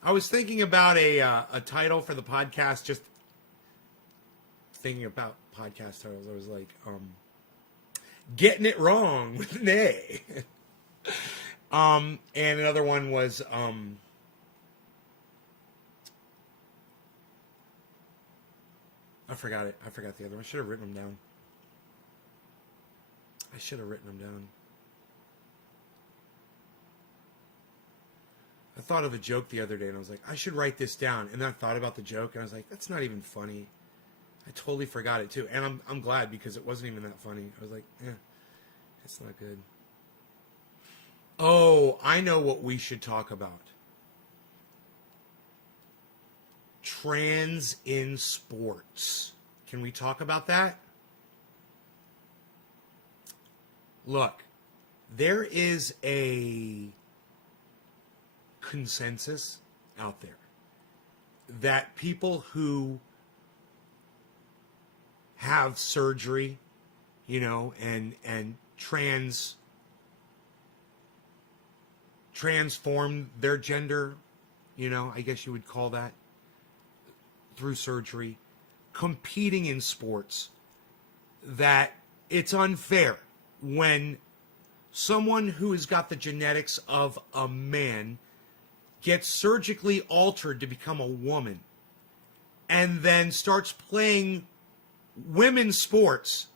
I was thinking about a title for the podcast, just thinking about podcast titles. I was like, Getting It Wrong with an A. And another one was, I forgot it. I forgot the other one. I should have written them down. I should have written them down. I thought of a joke the other day, and I was like, I should write this down. And then I thought about the joke, and I was like, that's not even funny. I totally forgot it, too. And I'm glad, because it wasn't even that funny. I was like, it's not good. Oh, I know what we should talk about. Trans in sports. Can we talk about that? Look, there is a consensus out there that people who have surgery, and transform their gender, I guess you would call that, through surgery, competing in sports, that it's unfair when someone who has got the genetics of a man gets surgically altered to become a woman and then starts playing women's sports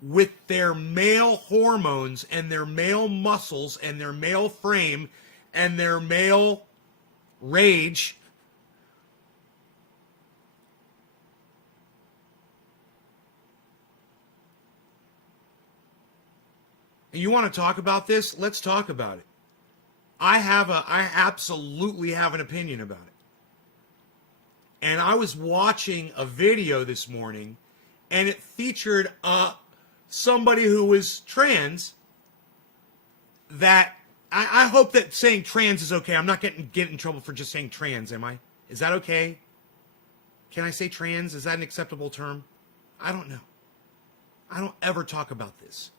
with their male hormones and their male muscles and their male frame and their male rage. And you want to talk about this? Let's talk about it. I absolutely have an opinion about it. And I was watching a video this morning, and it featured somebody who was trans. That I hope that saying trans is okay. I'm not getting in trouble for just saying trans, am I? Is that okay? Can I say trans? Is that an acceptable term? I don't know. I don't ever talk about this.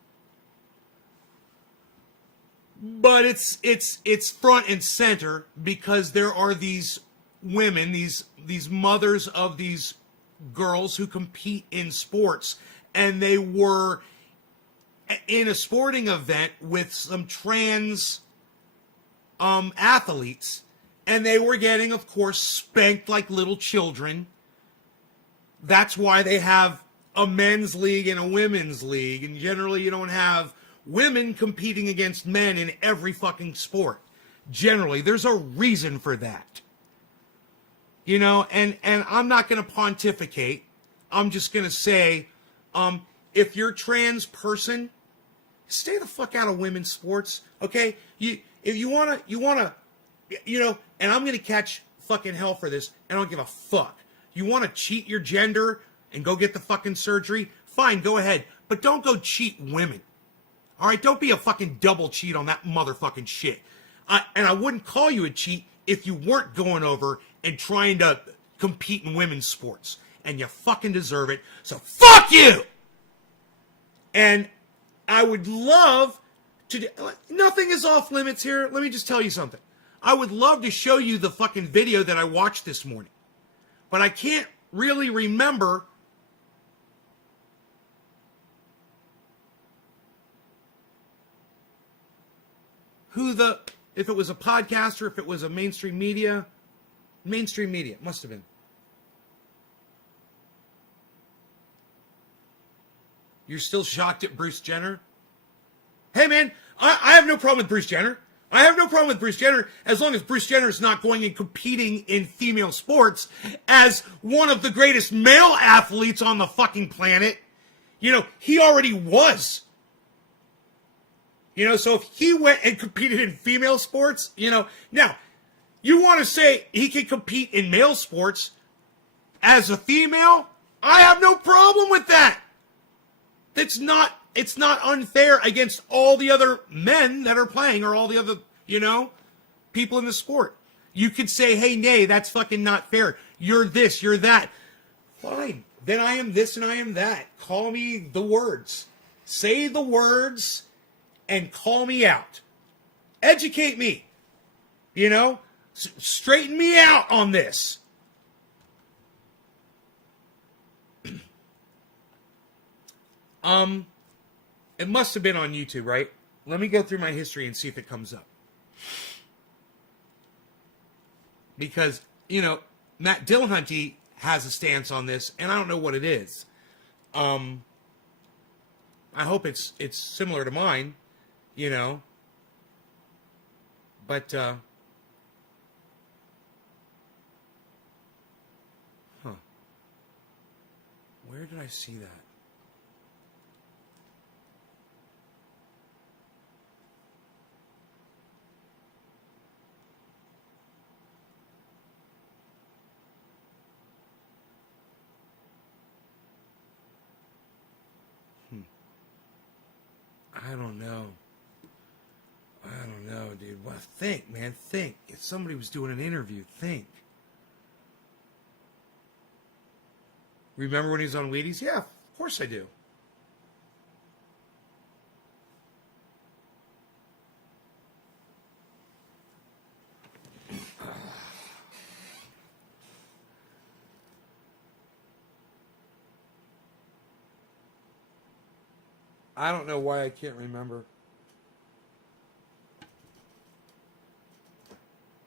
But it's front and center because there are these women, these mothers of these girls who compete in sports, and they were in a sporting event with some trans athletes, and they were getting, of course, spanked like little children. That's why they have a men's league and a women's league, and generally you don't have women competing against men in every fucking sport. Generally, there's a reason for that. And I'm not going to pontificate. I'm just going to say, if you're a trans person, stay the fuck out of women's sports, okay? If you want to, and I'm going to catch fucking hell for this, and I don't give a fuck. You want to cheat your gender and go get the fucking surgery? Fine, go ahead. But don't go cheat women. All right, don't be a fucking double cheat on that motherfucking shit. And I wouldn't call you a cheat if you weren't going over and trying to compete in women's sports. And you fucking deserve it. So fuck you! And I would love to... Nothing is off limits here. Let me just tell you something. I would love to show you the fucking video that I watched this morning. But I can't really remember... if it was a podcaster, if it was a mainstream media, it must have been. You're still shocked at Bruce Jenner? Hey man, I have no problem with Bruce Jenner. I have no problem with Bruce Jenner as long as Bruce Jenner is not going and competing in female sports as one of the greatest male athletes on the fucking planet. He already was. So if he went and competed in female sports, now, you want to say he can compete in male sports as a female? I have no problem with that. It's not unfair against all the other men that are playing or all the other, people in the sport. You could say, hey, nay, that's fucking not fair. You're this, you're that. Fine. Then I am this and I am that. Call me the words. Say the words and call me out. Educate me. Straighten me out on this. It must have been on YouTube, right? Let me go through my history and see if it comes up. Because, Matt Dillahunty has a stance on this, and I don't know what it is. I hope it's similar to mine, you know. But huh. Where did I see that? I don't know. I don't know, dude. Well, think, man. Think. If somebody was doing an interview, think. Remember when he was on Wheaties? Yeah, of course I do. I don't know why I can't remember.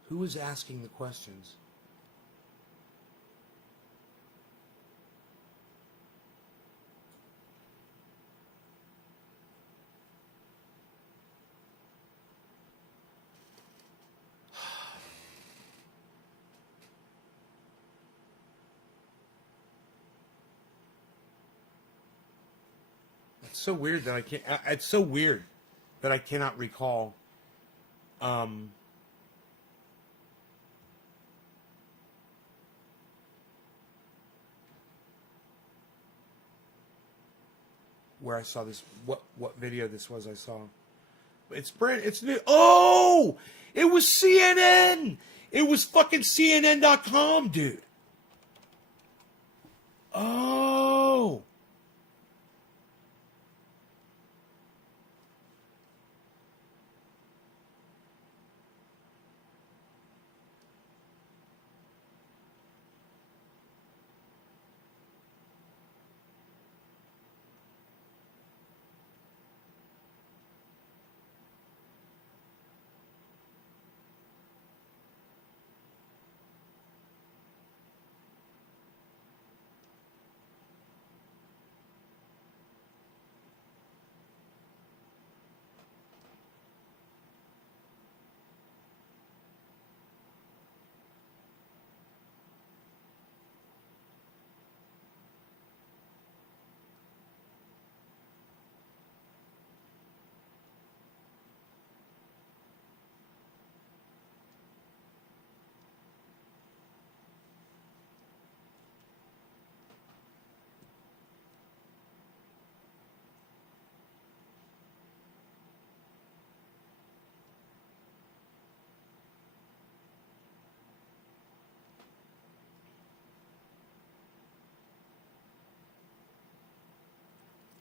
Who was asking the questions? It's so weird that I can't. It's so weird that I cannot recall. Um, where I saw this, what video this was I saw. It's new. Oh, it was CNN. It was fucking CNN.com, dude. Oh.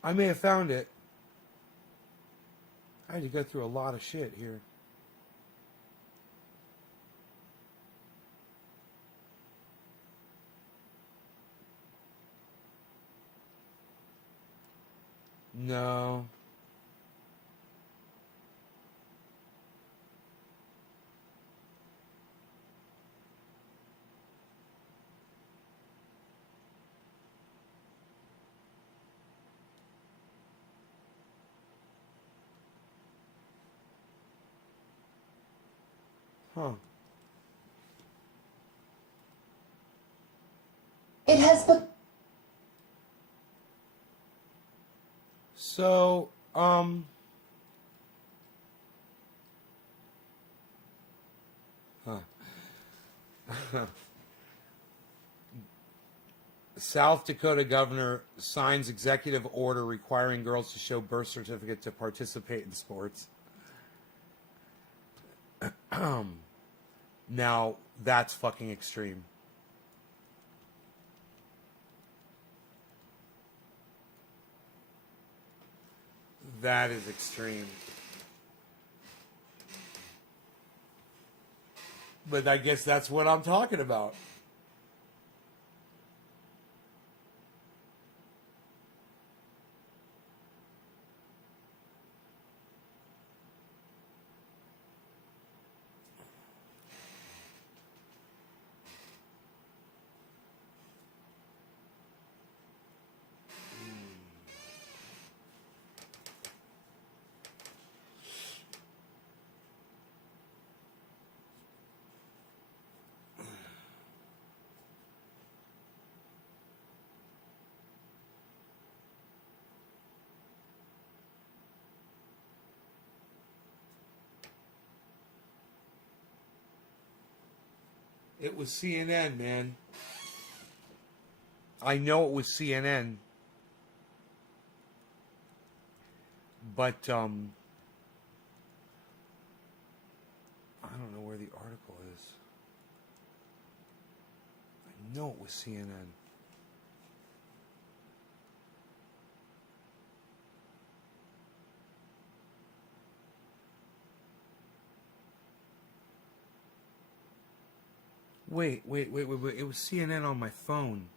I may have found it. I had to go through a lot of shit here. No. Huh. It has been. So, huh. South Dakota governor signs executive order requiring girls to show birth certificate to participate in sports. Now, that's fucking extreme. That is extreme. But I guess that's what I'm talking about. It was CNN, man. I know it was CNN. But, I don't know where the article is. I know it was CNN. Wait. It was CNN on my phone.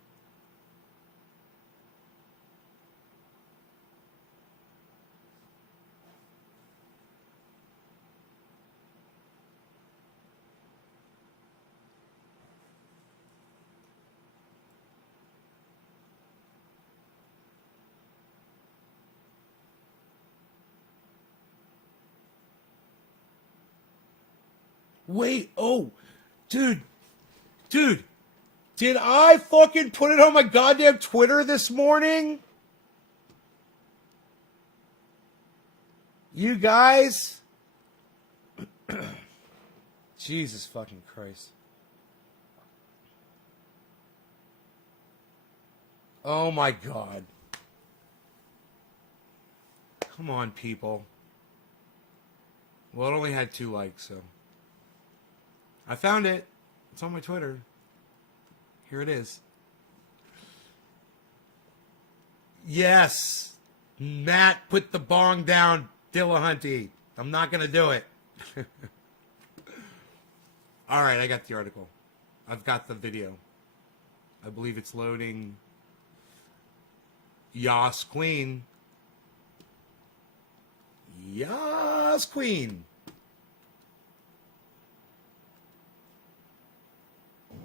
Wait, oh, dude, did I fucking put it on my goddamn Twitter this morning? You guys? Jesus fucking Christ. Oh my God. Come on, people. Well, it only had 2 likes, so. I found it. It's on my Twitter. Here it is. Yes. Matt, put the bong down, Dillahunty. I'm not going to do it. All right, I got the article. I've got the video. I believe it's loading. Yas Queen. Yas Queen.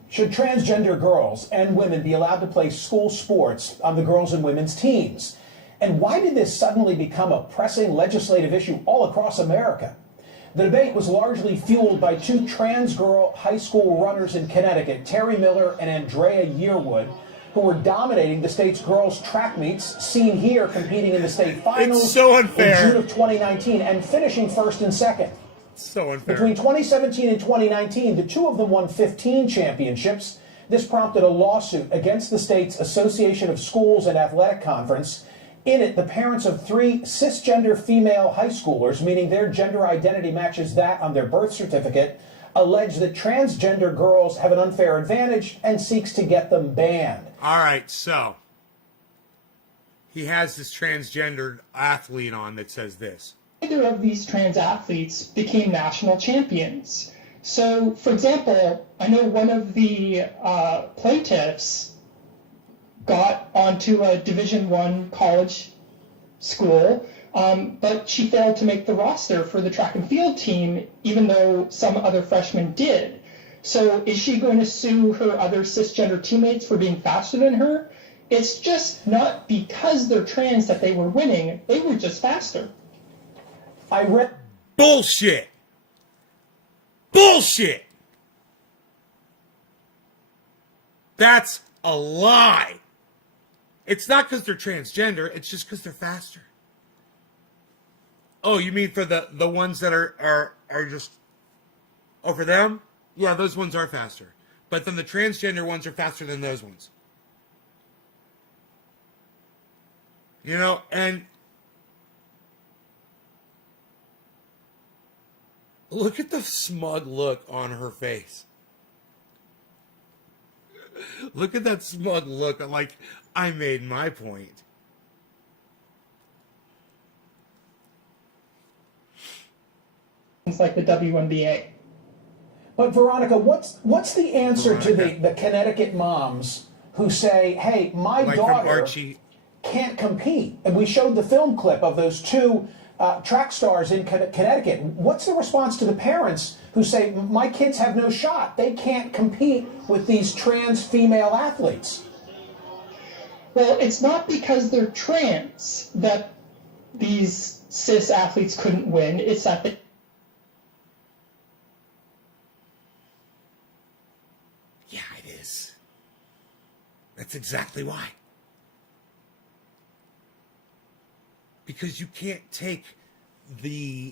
Should transgender girls and women be allowed to play school sports on the girls' and women's teams? And why did this suddenly become a pressing legislative issue all across America? The debate was largely fueled by 2 trans girl high school runners in Connecticut, Terry Miller and Andrea Yearwood, who were dominating the state's girls' track meets, seen here competing in the state finals it's so unfair. in June of 2019 and finishing first and second. So unfair. Between 2017 and 2019, the 2 of them won 15 championships. This prompted a lawsuit against the state's Association of Schools and Athletic Conference. In it, the parents of 3 cisgender female high schoolers, meaning their gender identity matches that on their birth certificate, allege that transgender girls have an unfair advantage and seeks to get them banned. All right, so he has this transgendered athlete on that says this. Neither of these trans athletes became national champions. So, for example, I know one of the plaintiffs got onto a Division I college school, but she failed to make the roster for the track and field team, even though some other freshmen did. So is she going to sue her other cisgender teammates for being faster than her? It's just not because they're trans that they were winning. They were just faster. I read... Bullshit. Bullshit. That's a lie. It's not because they're transgender. It's just because they're faster. Oh, you mean for the ones that are just... Oh, for them? Yeah, those ones are faster. But then the transgender ones are faster than those ones. You know, and... Look at the smug look on her face. Look at that smug look. Like, I made my point. It's like the WNBA. But Veronica, what's the answer to the Connecticut moms who say, hey, my like daughter can't compete? And we showed the film clip of those 2 track stars in Connecticut. What's the response to the parents who say, my kids have no shot? They can't compete with these trans female athletes. Well, it's not because they're trans that these cis athletes couldn't win. It's that they... Yeah, it is. That's exactly why. Because you can't take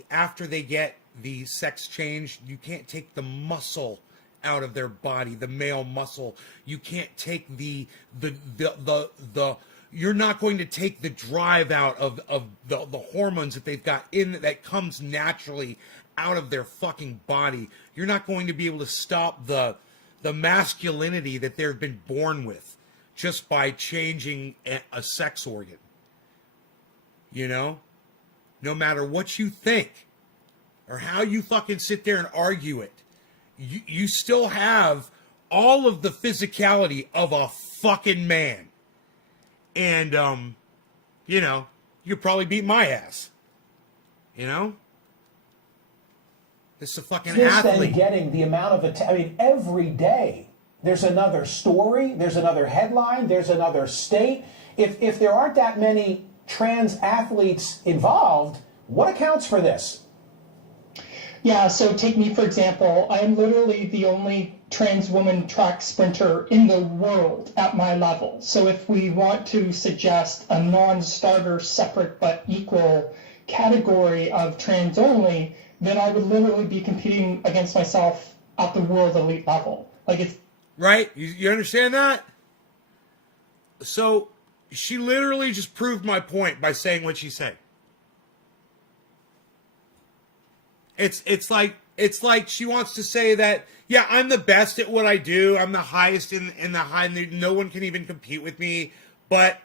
after they get the sex change, you can't take the muscle out of their body, the male muscle. You can't take the you're not going to take the drive out of the hormones that they've got in that comes naturally out of their fucking body. You're not going to be able to stop the masculinity that they've been born with just by changing a sex organ. You know? No matter what you think or how you fucking sit there and argue it, you still have all of the physicality of a fucking man. And, you know, you probably beat my ass. You know? This is a fucking athlete. Then getting the amount of attention. I mean, every day there's another story, there's another headline, there's another state. If there aren't that many trans athletes involved, what accounts for this? Yeah, so take me, for example. I am literally the only trans woman track sprinter in the world at my level. So if we want to suggest a non-starter, separate but equal category of trans only, then I would literally be competing against myself at the world elite level. Like, it's right? You understand that? So she literally just proved my point by saying what she said. It's like she wants to say that, yeah, I'm the best at what I do. I'm the highest in the high. No one can even compete with me. But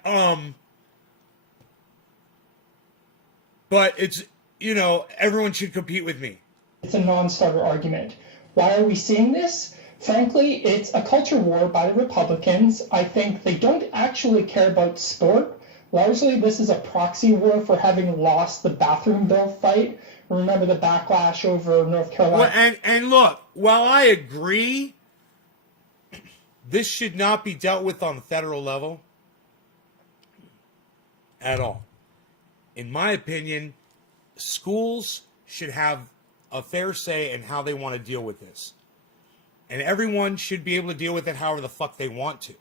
it's, you know, everyone should compete with me. It's a non-starter argument. Why are we seeing this? Frankly, it's a culture war by the Republicans. I think they don't actually care about sport. Largely, this is a proxy war for having lost the bathroom bill fight. Remember the backlash over North Carolina? Well, and look, while I agree, this should not be dealt with on the federal level at all. In my opinion, schools should have a fair say in how they want to deal with this. And everyone should be able to deal with it however the fuck they want to.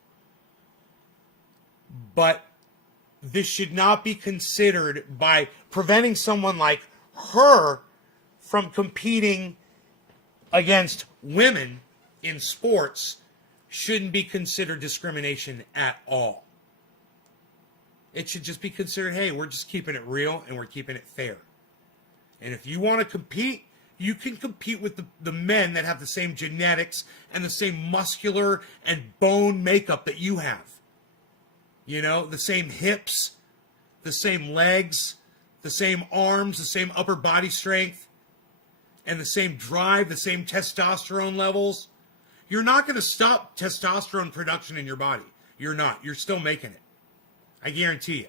But this should not be considered by preventing someone like her from competing against women in sports shouldn't be considered discrimination at all. It should just be considered, hey, we're just keeping it real and we're keeping it fair. And if you want to compete, you can compete with the men that have the same genetics and the same muscular and bone makeup that you have. You know, the same hips, the same legs, the same arms, the same upper body strength, and the same drive, the same testosterone levels. You're not going to stop testosterone production in your body. You're not. You're still making it. I guarantee you.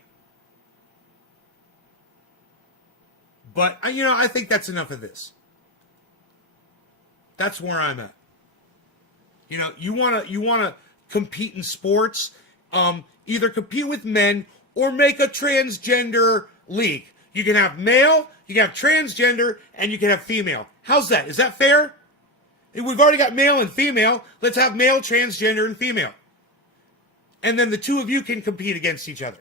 But, you know, I think that's enough of this. That's where I'm at. You know, you want to compete in sports, either compete with men or make a transgender league. You can have male, you can have transgender, and you can have female. How's that? Is that fair? We've already got male and female. Let's have male, transgender, and female. And then the two of you can compete against each other.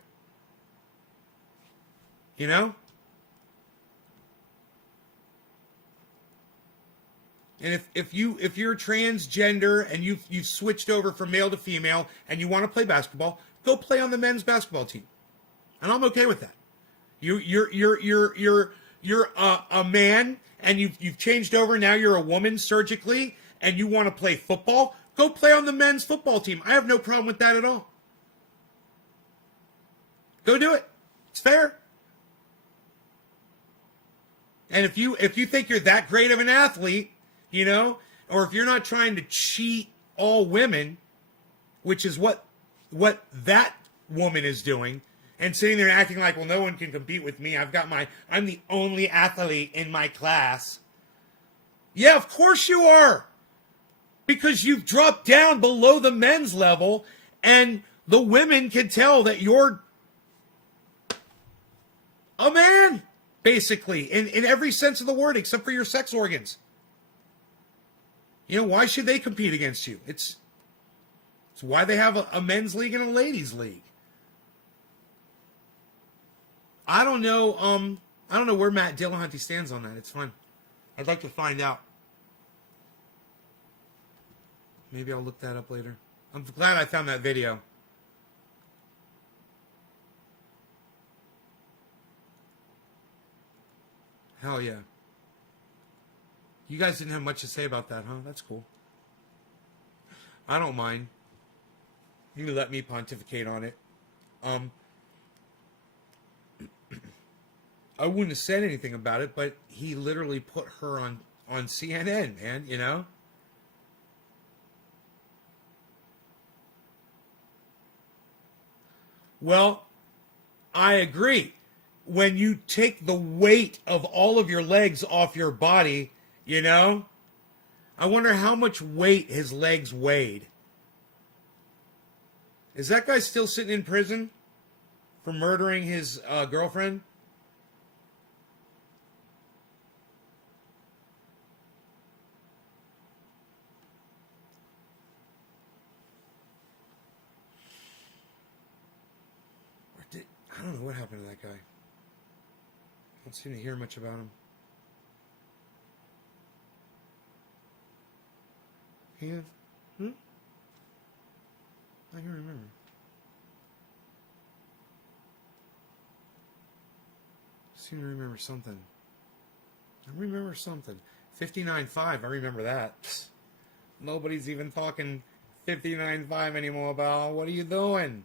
You know? And if you're transgender and you've switched over from male to female and you want to play basketball, go play on the men's basketball team. And I'm okay with that. You're a man and you've changed over, now you're a woman surgically and you want to play football, go play on the men's football team. I have no problem with that at all. Go do it. It's fair. And if you think you're that great of an athlete, you know, or if you're not trying to cheat all women, which is what that woman is doing, and sitting there acting like, well, no one can compete with me. I'm the only athlete in my class. Yeah, of course you are. Because you've dropped down below the men's level, and the women can tell that you're a man, basically, in every sense of the word, except for your sex organs. You know, why should they compete against you? It's why they have a men's league and a ladies' league. I don't know where Matt Dillahunty stands on that. It's fun. I'd like to find out. Maybe I'll look that up later. I'm glad I found that video. Hell yeah. You guys didn't have much to say about that, huh? That's cool. I don't mind. You can let me pontificate on it. I wouldn't have said anything about it, but he literally put her on CNN, man, you know? Well, I agree. When you take the weight of all of your legs off your body, you know, I wonder how much weight his legs weighed. Is that guy still sitting in prison for murdering his girlfriend? I don't know what happened to that guy. I don't seem to hear much about him. Yeah. I can remember. I seem to remember something. I remember something. 59.5, I remember that. Psst. Nobody's even talking 59.5 anymore, pal. What are you doing?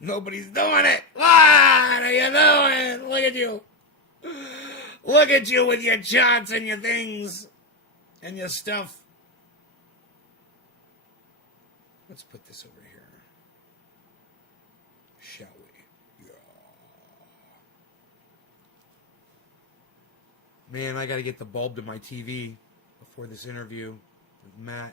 Nobody's doing it. What are you doing? Look at you. Look at you with your charts and your things and your stuff. Let's put this over here. Shall we? Yeah. Man, I got to get the bulb to my TV before this interview with Matt.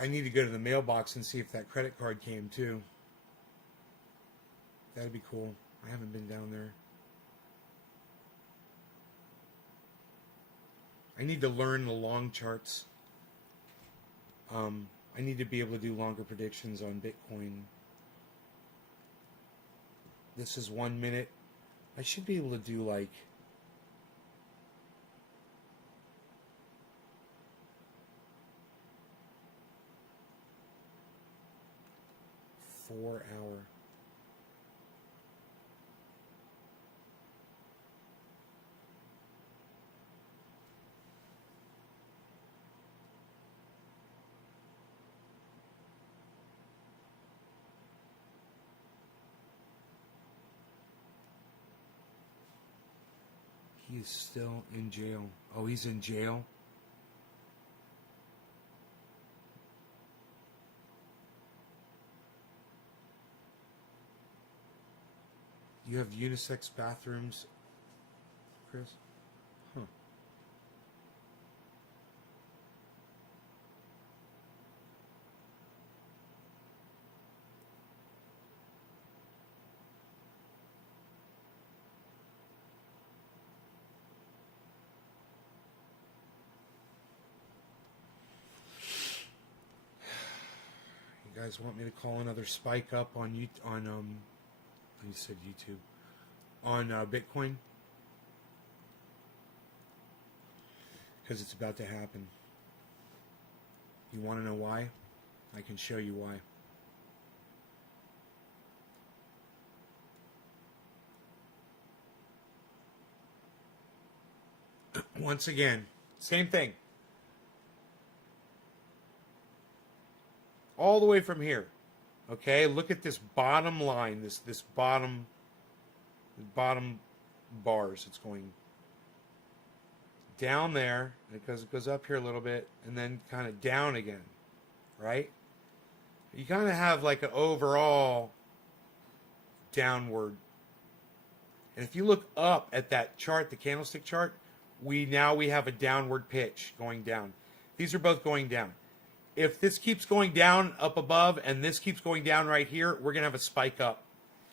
I need to go to the mailbox and see if that credit card came too. That'd be cool. I haven't been down there. I need to learn the long charts. I need to be able to do longer predictions on Bitcoin. This is 1 minute. I should be able to do like four-hour. He is still in jail. Oh, he's in jail? You have unisex bathrooms, Chris? Huh. You guys want me to call another spike up on you said YouTube on Bitcoin? Because it's about to happen. You want to know why? I can show you why. Once again, same thing. All the way from here. Okay, look at this bottom line, this bottom bars. It's going down there, and it goes up here a little bit, and then kind of down again, right? You kind of have like an overall downward. And if you look up at that chart, the candlestick chart, we have a downward pitch going down. These are both going down. If this keeps going down up above and this keeps going down right here, we're going to have a spike up.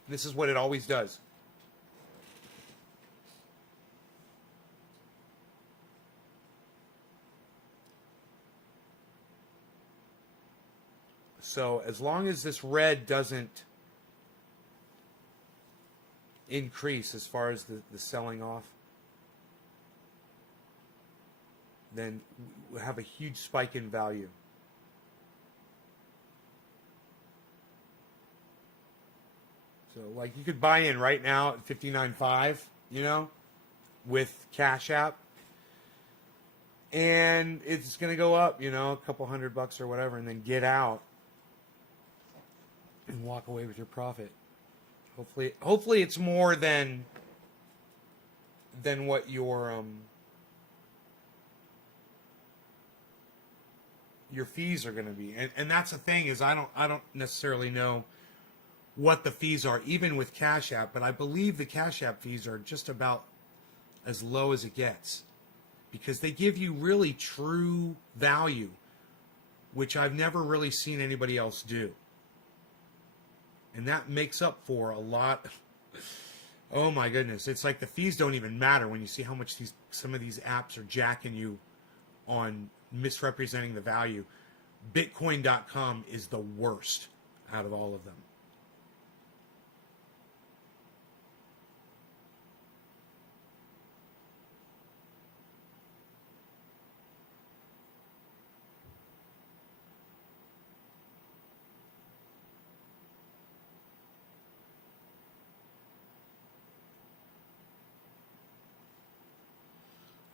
This is what it always does. So as long as this red doesn't increase as far as the selling off, then we'll have a huge spike in value. So like you could buy in right now at 59.5, you know, with Cash App. And it's going to go up, you know, a couple $100 or whatever, and then get out and walk away with your profit. Hopefully it's more than what your fees are going to be. And that's the thing is I don't necessarily know what the fees are even with Cash App, but I believe the Cash App fees are just about as low as it gets, because they give you really true value, which I've never really seen anybody else do. And that makes up for a lot. Oh my goodness. It's like the fees don't even matter when you see how much some of these apps are jacking you on misrepresenting the value. Bitcoin.com is the worst out of all of them.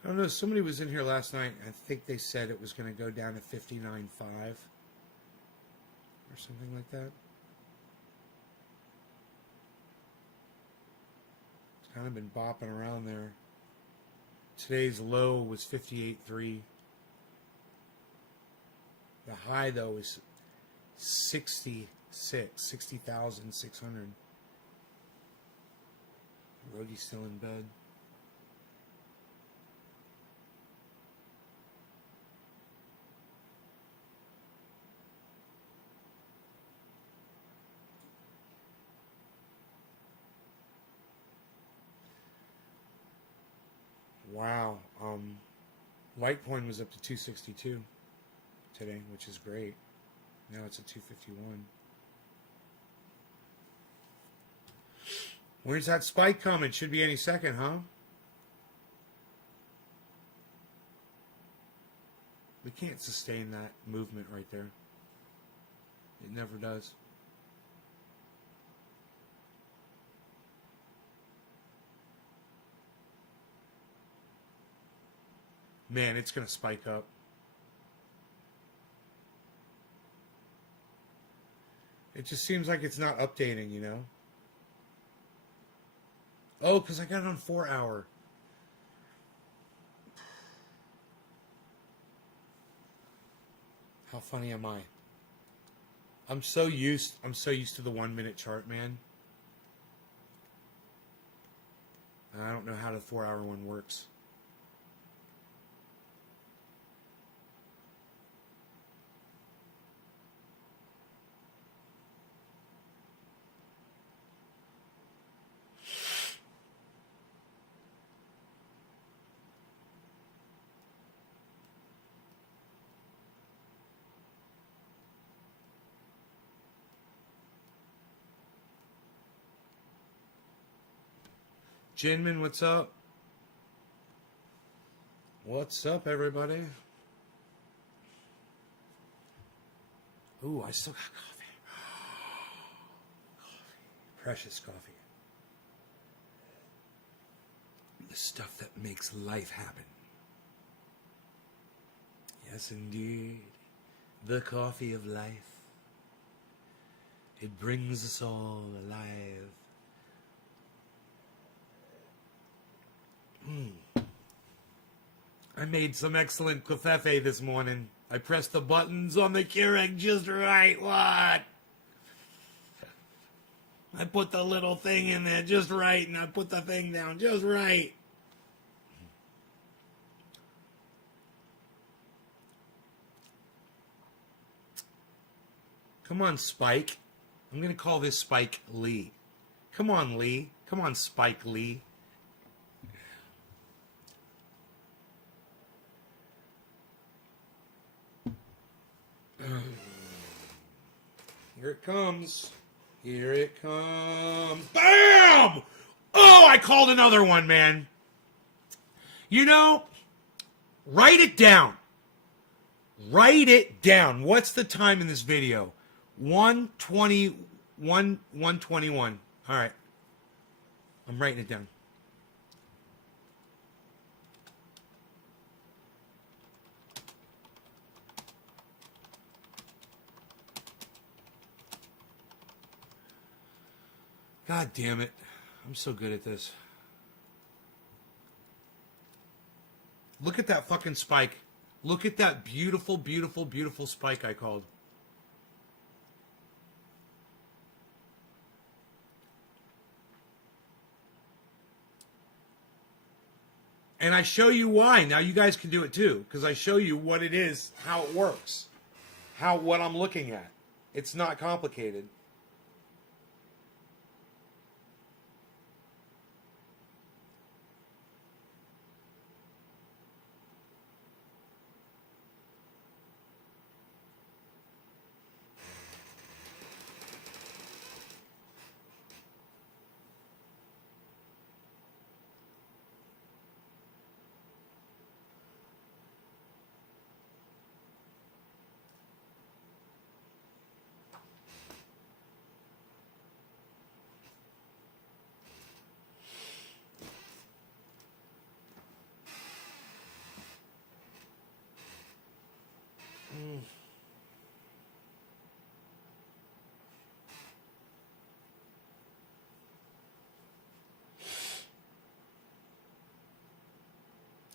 I don't know, somebody was in here last night. I think they said it was going to go down to 59.5 or something like that. It's kind of been bopping around there. Today's low was 58.3. The high, though, is 60,600. Rogie's still in bed. Wow. Litecoin was up to 262 today, which is great. Now it's at 251. Where's that spike coming? Should be any second, huh? We can't sustain that movement right there. It never does. Man, it's going to spike up. It just seems like it's not updating, you know? Oh, because I got it on 4 hour. How funny am I? I'm so used to the 1 minute chart, man. And I don't know how the 4 hour one works. Jinmin, what's up? What's up, everybody? Ooh, I still got coffee. Coffee. Precious coffee. The stuff that makes life happen. Yes, indeed. The coffee of life. It brings us all alive. I made some excellent covfefe this morning. I pressed the buttons on the Keurig just right. What? I put the little thing in there just right, and I put the thing down just right. Come on, Spike. I'm going to call this Spike Lee. Come on, Lee. Come on, Spike Lee. Here it comes. Here it comes. Bam! Oh, I called another one, man. You know, write it down. Write it down. What's the time in this video? 1:21. All right. I'm writing it down. God damn it. I'm so good at this. Look at that fucking spike. Look at that beautiful, beautiful, beautiful spike I called. And I show you why. Now you guys can do it too, because I show you what it is, how it works, what I'm looking at. It's not complicated.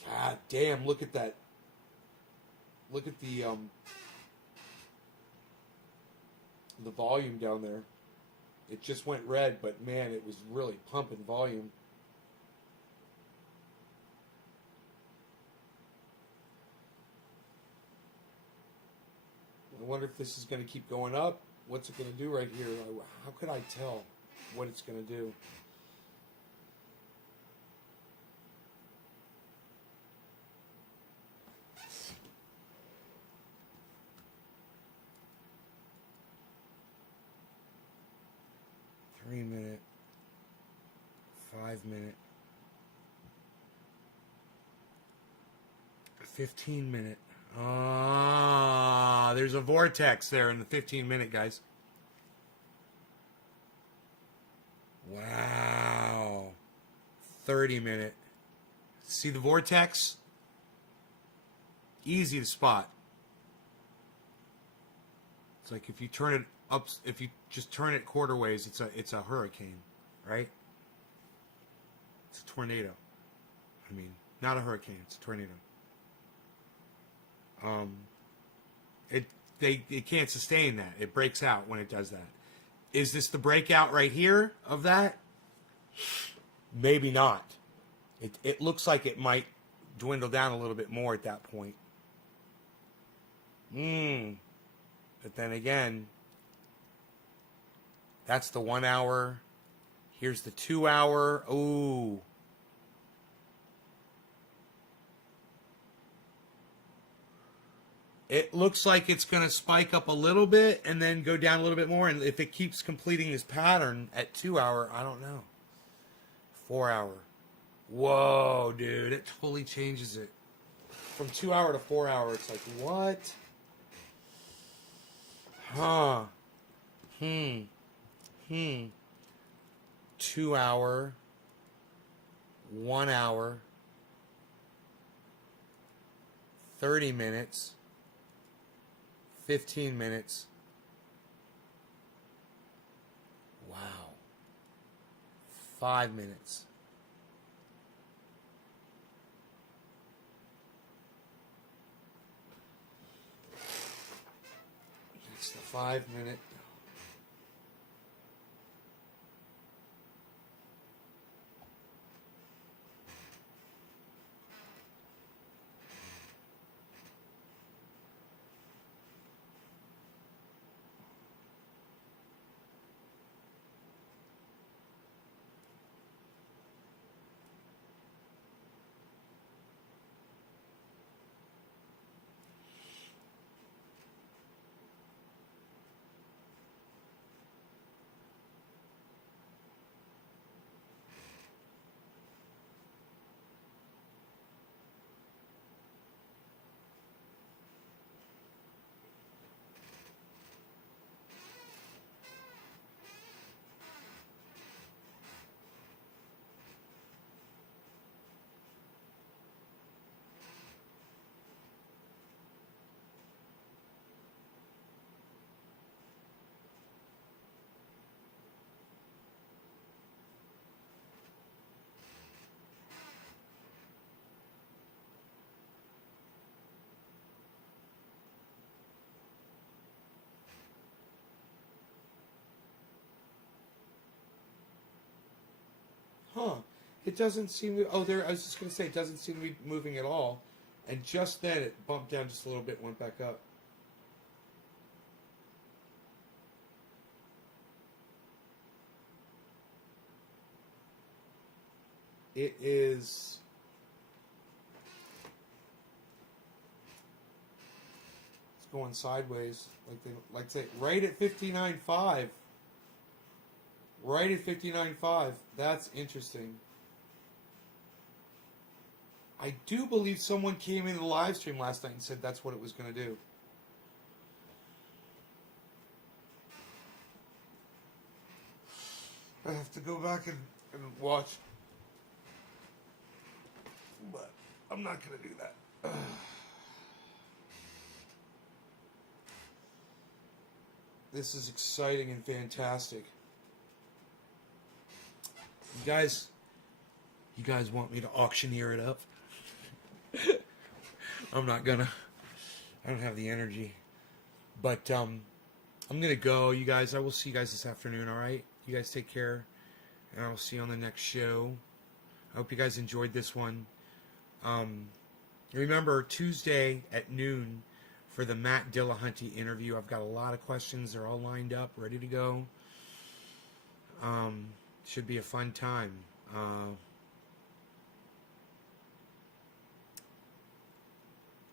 God damn, look at that. Look at the volume down there. It just went red, but man, it was really pumping volume. I wonder if this is going to keep going up. What's it going to do right here? How could I tell what it's going to do? Minute, 5 minute, 15 minute. Ah, there's a vortex there in the 15 minute, guys. Wow. 30 minute. See the vortex? Easy to spot. It's like if you turn it up, if you just turn it quarter ways, it's a hurricane, right? It's a tornado. I mean, not a hurricane, it's a tornado. It can't sustain that. It breaks out when it does that. Is this the breakout right here of that? Maybe not. It looks like it might dwindle down a little bit more at that point. But then again, that's the 1 hour. Here's the 2 hour. Ooh. It looks like it's going to spike up a little bit and then go down a little bit more. And if it keeps completing this pattern at 2 hour, I don't know. 4 hour. Whoa, dude. It totally changes it. From 2 hour to 4 hour, it's like, what? Huh. 2 hour, 1 hour, 30 minutes, 15 minutes. Wow. 5 minutes. That's the 5 minute. Huh. It doesn't seem to... Oh, there. I was just going to say, it doesn't seem to be moving at all. And just then, it bumped down just a little bit and went back up. It is... It's going sideways. Like say, right at 59.5. Right at 59.5. That's interesting. I do believe someone came into the live stream last night and said that's what it was going to do. I have to go back and watch. But I'm not going to do that. This is exciting and fantastic. You guys want me to auctioneer it up? I'm not gonna. I don't have the energy. But I'm gonna go, you guys. I will see you guys this afternoon, alright? You guys take care. And I'll see you on the next show. I hope you guys enjoyed this one. Remember, Tuesday at noon for the Matt Dillahunty interview. I've got a lot of questions. They're all lined up, ready to go. Should be a fun time.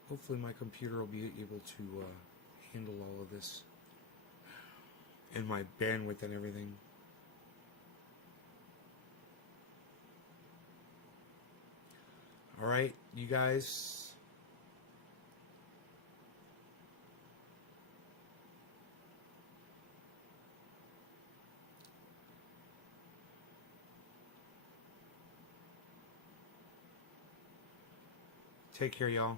Hopefully my computer will be able to handle all of this. And my bandwidth and everything. Alright, you guys. Take care, y'all.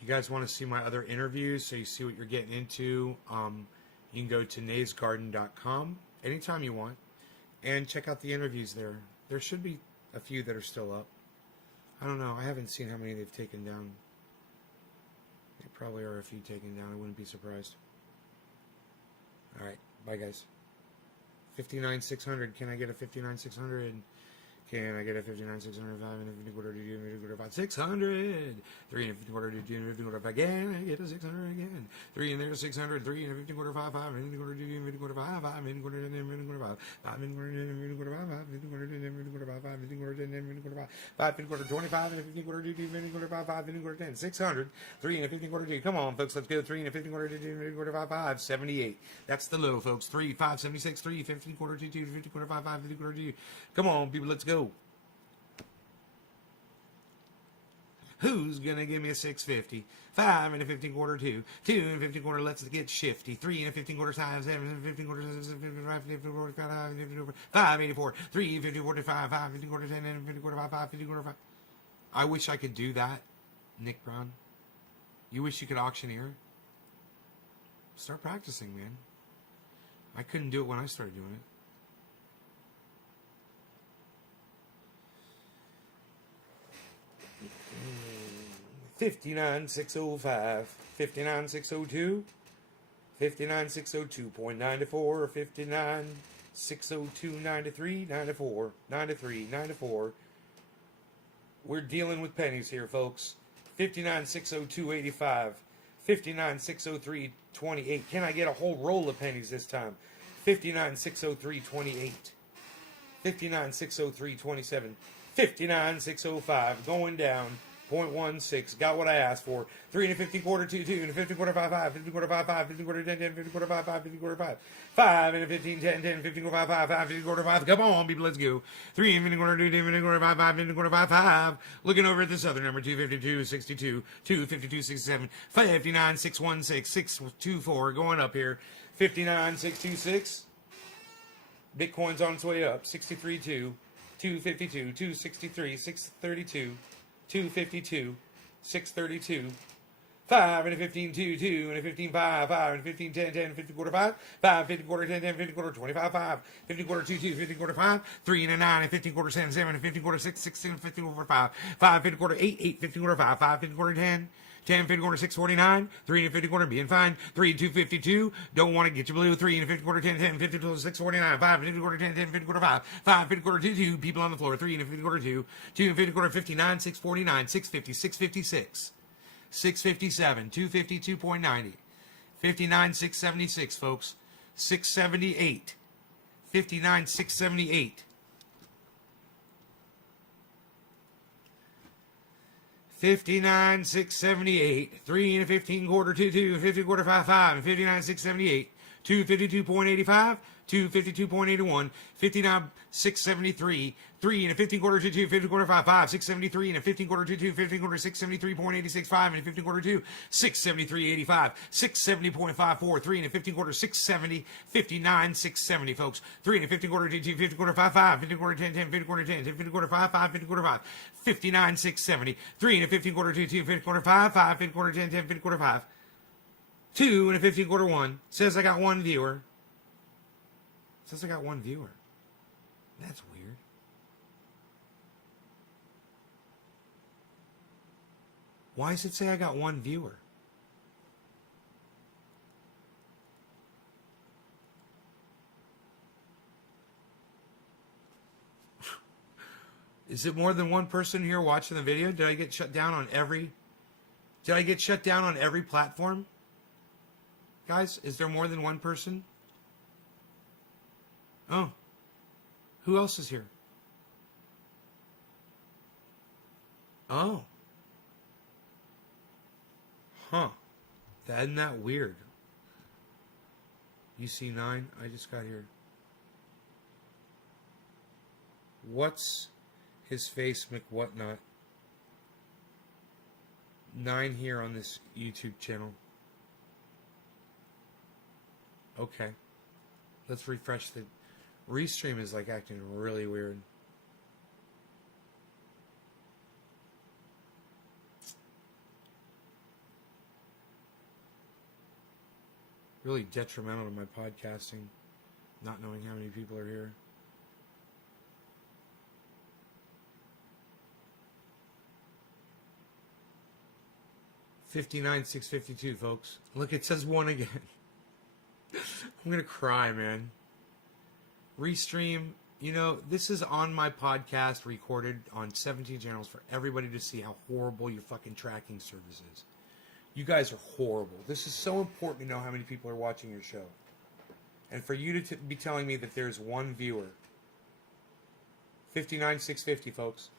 You guys want to see my other interviews so you see what you're getting into, you can go to naysgarden.com anytime you want and check out the interviews there. There should be a few that are still up. I don't know. I haven't seen how many they've taken down. There probably are a few taken down. I wouldn't be surprised. All right. Bye, guys. 59,600. Can I get a 59,600? Can I get a 59,600? 5 and a 50 quarter to do, 50 quarter 5, 600. 3 and a 50 quarter to do, 50 quarter 5 again. I get a 600 again. 3 and there, 600. 3 and a 50 quarter 5, 5 and a 50 quarter to do, 50 quarter 5, 5 and quarter 10, 50 quarter 5, 5 and quarter 10, 50 quarter 5, 5, 50 quarter 10, 50 quarter 5, 5, 50 quarter 10, 50 quarter 5, 5, 50 quarter 25 and a 50 quarter to do, 50 quarter 5, 5, 50 quarter 10, 600. 3 and a 50 quarter 2. Come on, folks, let's go. 3 and a 50 quarter to do, 50 quarter 5, 5, 78. That's the low, folks. 3, 5, 76. 3, 50 quarter 2, 2, 50 quarter 5, 5, 50 quarter 2. Come on, people, let's go. Who's gonna give me a 650? 5 and a 15 quarter 2. 2 and a 15 quarter, let's get shifty. 3 and a 15 quarter 5, 7 and a 15 quarter 55, 50 quarter 5, 50 quarter 584. 3 50 quarter 5, 5 50 quarter 10 and 50 quarter 5, 5 50 quarter 5. I wish I could do that, Nick Brown. You wish you could auctioneer? Start practicing, man. I couldn't do it when I started doing it. $59,605, $59,602, $59,602.94, $59,602.93, $94, $93, $94. We're dealing with pennies here, folks. $59,602.85, $59,603.28. Can I get a whole roll of pennies this time? $59,603.28, $59,603.27, $59,605 going down. 0.16, got what I asked for. 3 and a 50 quarter 2, 2 and a 50 quarter 5, 5, 50 quarter 5, 5, 50 quarter 10, 10, 50 quarter 5, 5, 50 quarter 5, 5 and a 15, 10, 10, 50 quarter 5, 5, 5, 50 quarter 5. Come on, people, let's go. 3 and 50 quarter 2, 2, 50 quarter 5, 5, 50 quarter 5, 5. Looking over at this other number, 252, 62, 252, 67, 59, 616, 624, going up here. 59, 626. Bitcoin's on its way up. 63, 2, 252, 263, 632. 252, 632, 5 and a 15, 2, 2 and a 15, 5, 5 and a 15, 10, 10, 50 quarter 5, 5, 50 quarter 10, 10, 50 quarter 25, 5, 50 quarter 2, 2, 50 quarter 5, 3 and a 9 and 15 quarter 7, 7 and 15 quarter 6, 16, 50 quarter 5, 5, 50 quarter 8, 8, 50 quarter 5, 5, 50 quarter 10, 10 50 quarter 649, 3 and 50 quarter being fine, 3 252, don't want to get your blue, 3 and 50 quarter 10 10 50 649, 5 50 quarter 10 10 50 quarter 5, 5 50 quarter 2 2, people on the floor, 3 and 50 quarter 2, 2 and 50 quarter 59, 649, 650, 656, 657, 252.90, 59 676 folks, 678, 59 678. 59 678, 3 and a 15 quarter 2 2, 50 quarter 5 5, and 59 678, 252.85, 252.81, 59 673, 3 and a 15 quarter 2 2, 50 quarter 5 5, 673 and a 15 quarter 2 2, 15 quarter 673.86 5 and a 15 quarter 2, 673.85, 670.54, 3 and a 15 quarter 670, 59 670 folks, 3 and a 15 quarter 2 2, 50 quarter 5 5, 50 quarter 10 10, 50 quarter 10 10, 50 quarter 5 5, 50 quarter 5, 59 670, 3 and a 15 quarter 2 2, 50 quarter 5 5, 50 quarter 10 10, 50 quarter 5, 2 and a 15 quarter 1, says I got one viewer. Says I got one viewer. That's weird. Why does it say I got one viewer? Is it more than one person here watching the video? Did I get shut down on every platform? Guys, is there more than one person? Oh. Who else is here? Oh. Huh. Isn't that weird? UC9, I just got here. What's his face, McWhatnot? 9 here on this YouTube channel. Okay. Let's refresh the... Restream is like acting really weird. Really detrimental to my podcasting, not knowing how many people are here. $59 $652, folks. Look, it says one again. I'm gonna cry, man. Restream, you know, this is on my podcast, recorded on 17 channels for everybody to see how horrible your fucking tracking service is. You guys are horrible. This is so important to know how many people are watching your show. And for you to be telling me that there's one viewer. 59 650, folks.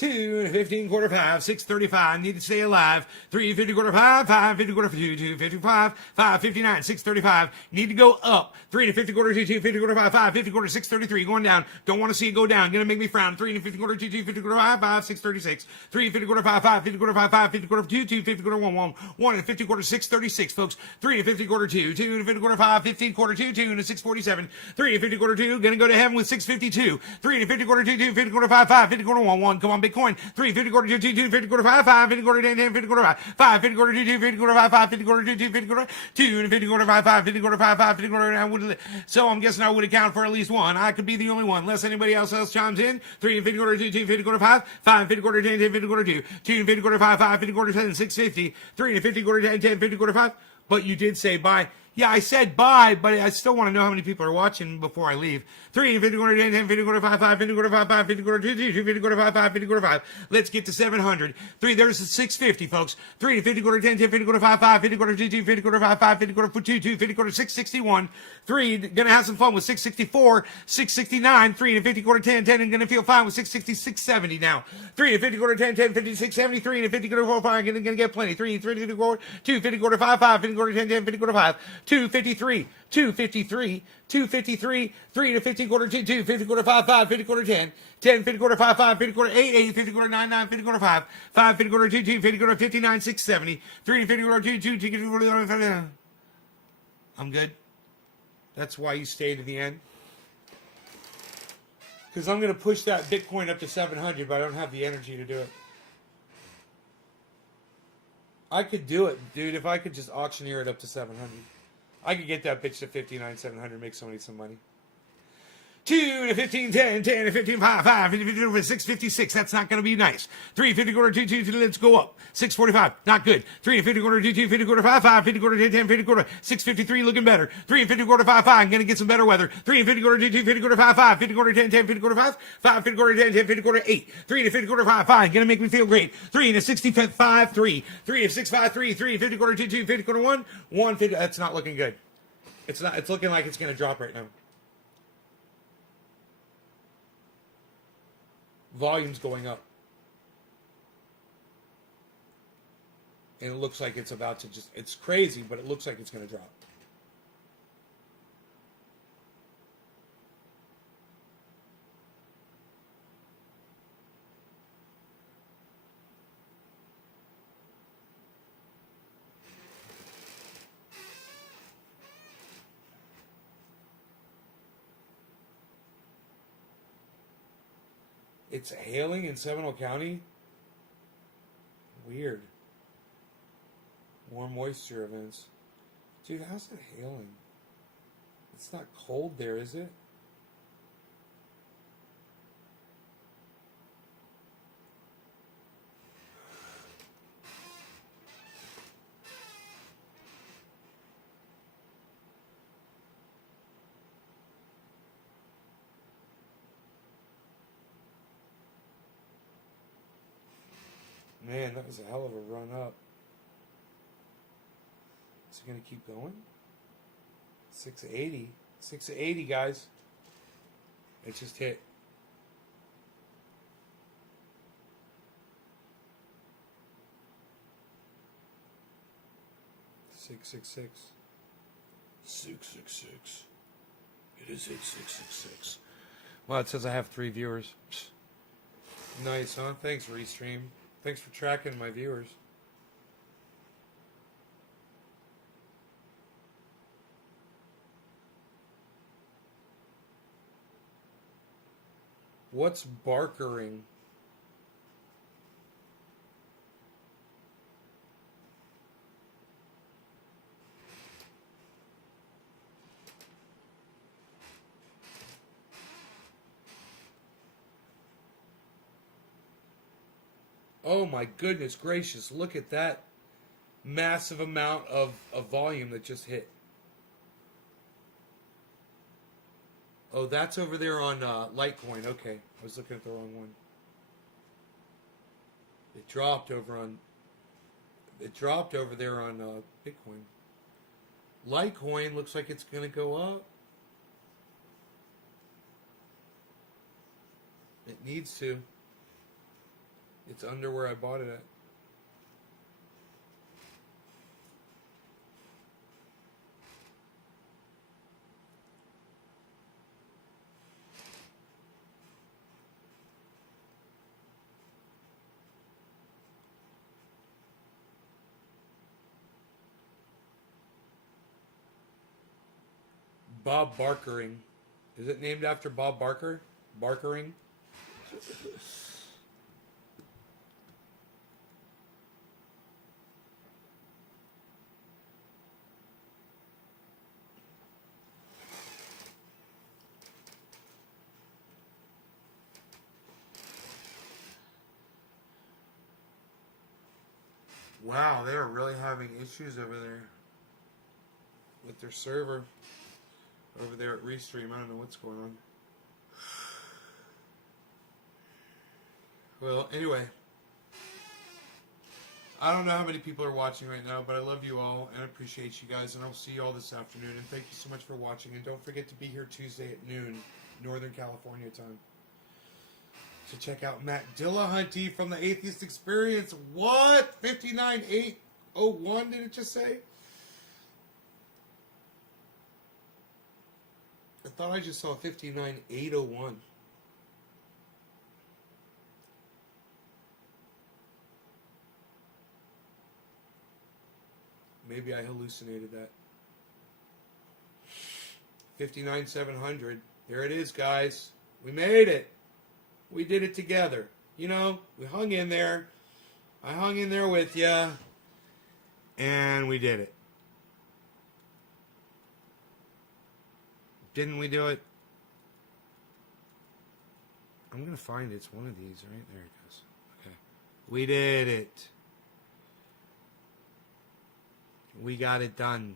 2 and 15 quarter 5, 635, need to stay alive. 3 50 quarter 5, 5 50 quarter 2, 2 55, 5 59, 635, need to go up. 3 and 50 quarter 2, 2 50 quarter 5, 5 50 quarter 633, going down. Don't want to see it go down, gonna make me frown. 3 and 50 quarter 2, 2 50 quarter 5, 5 636, 3 50 quarter 5, 5 50 quarter 5, 5 50 quarter 2, 2 50 quarter 1, 1, 1 and 50 quarter 636, folks. 3 and 50 quarter 2, 2 and 50 quarter 5, 15 quarter 2, 2 and 647, 3 and 50 quarter 2, gonna go to heaven with 652, 3 and 50 quarter 2, 2 50 quarter 5, 5 50 quarter 1, 1, come on, Bitcoin. 3 50 quarter 2 2 2 50 quarter 5 5 50 quarter 10 10 50 quarter 5 5 50 quarter 2 2 50 quarter 5 5 50 quarter 2 2 50 quarter 2 and 50 quarter 5 5 50 quarter 5 5 50 quarter 9. So I'm guessing I would account for at least one. I could be the only one, unless anybody else chimes in. 3 and 50 quarter 2 2 50 quarter 5 5 50 quarter 10 10 50 quarter 2 2 and 50 quarter 5 5 50 quarter 10 650 3 and 50 quarter 10 10 50 quarter 5. But you did say bye. Yeah, I said bye, but I still want to know how many people are watching before I leave. 3 and 50 quarter 10 10 50 quarter 5 5 50 quarter 5 5 50 quarter 2 2 2 50 quarter 5 5 50 quarter 5. Let's get to 700. 3, there's 650, folks. 3 and 50 quarter 10 10 50 quarter 5 5 50 quarter 2 2 50 quarter 5 5 50 quarter 2 2 50 quarter 661. 3, gonna have some fun with 664, 669. 3 and 50 quarter 10 10 and gonna feel fine with 660 670 now. 3 and 50 quarter 10 10 50 670. 3 and 50 quarter 4 5 gonna get plenty. 3 and 50 quarter 2 50 quarter 5 5 50 quarter 10 10 50 quarter 5 253 253 253 3 to 50 quarter 2 2 50 quarter 5 5 50 quarter 10 10 50 quarter 5 5 50 quarter 8 8 50 quarter 9 9 50 quarter 5 5 50 quarter 2 2 50 quarter 59 670 3 to 50 quarter 2 2 2 50 quarter. I'm good. That's why you stay to the end. Because I'm going to push that Bitcoin up to 700, but I don't have the energy to do it. I could do it, dude, if I could just auctioneer it up to 700. I could get that bitch to 59 700, make somebody some money. 2 to 15, 10, 10 to 15, 5, 5, 50 over 656. That's not going to be nice. 3, 50 quarter, 2, 2, 2, let's go up. 645, not good. 3 to 50 quarter, 2, 2, 50 quarter, 5, 5, 50 quarter, 10, 10, 50 quarter, 653, looking better. 3 and 50 quarter, 5, 5, I'm going to get some better weather. 3 and 50 quarter, 2, 2, 50 quarter, 5, 5, 50 quarter, 10, 10, 50 quarter, 5, 5, 50 quarter, 10, 10, 50 quarter, 8. 3 to 50 quarter, 5, 5, going to make me feel great. 3 to 65, 3. 3 to 65, 3, 3 50 quarter, 2, 2, 50 quarter, 1, 1, 50. That's not looking good. It's not, it's looking like it's going to drop right now. Volume's going up. And it looks like it's about to just, it's crazy, but it looks like it's going to drop. It's hailing in Seminole County? Weird. Warm moisture events. Dude, how's it hailing? It's not cold there, is it? Man, that was a hell of a run up. Is it going to keep going? 680. 680, guys. It just hit. Six. 666. It is hit 666. Well, it says I have 3 viewers. Nice, huh? Thanks, Restream. Thanks for tracking my viewers. What's barkering? Oh my goodness gracious, look at that massive amount of volume that just hit. Oh, that's over there on Litecoin. Okay, I was looking at the wrong one. It dropped over there on Bitcoin. Litecoin looks like it's going to go up. It needs to. It's under where I bought it at. Bob Barkering. Is it named after Bob Barker? Barkering? Wow, they are really having issues over there with their server over there at Restream. I don't know what's going on. Well, anyway, I don't know how many people are watching right now, but I love you all and I appreciate you guys, and I'll see you all this afternoon. And thank you so much for watching. And don't forget to be here Tuesday at noon, Northern California time, to check out Matt Dillahunty from the Atheist Experience. What? 59801, did it just say? I thought I just saw 59801. Maybe I hallucinated that. 59700. There it is, guys. We made it. We did it together. You know, we hung in there. I hung in there with you. And we did it. Didn't we do it? I'm going to find it. It's one of these, right? There it goes. Okay. We did it. We got it done.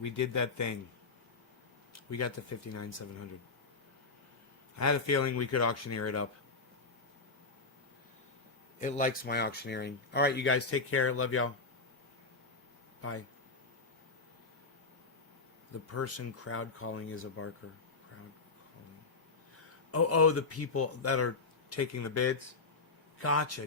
We did that thing. We got to 59,700. I had a feeling we could auctioneer it up. It likes my auctioneering. All right, you guys, take care. Love y'all. Bye. The person crowd calling is a barker. Crowd calling. Oh, the people that are taking the bids? Gotcha.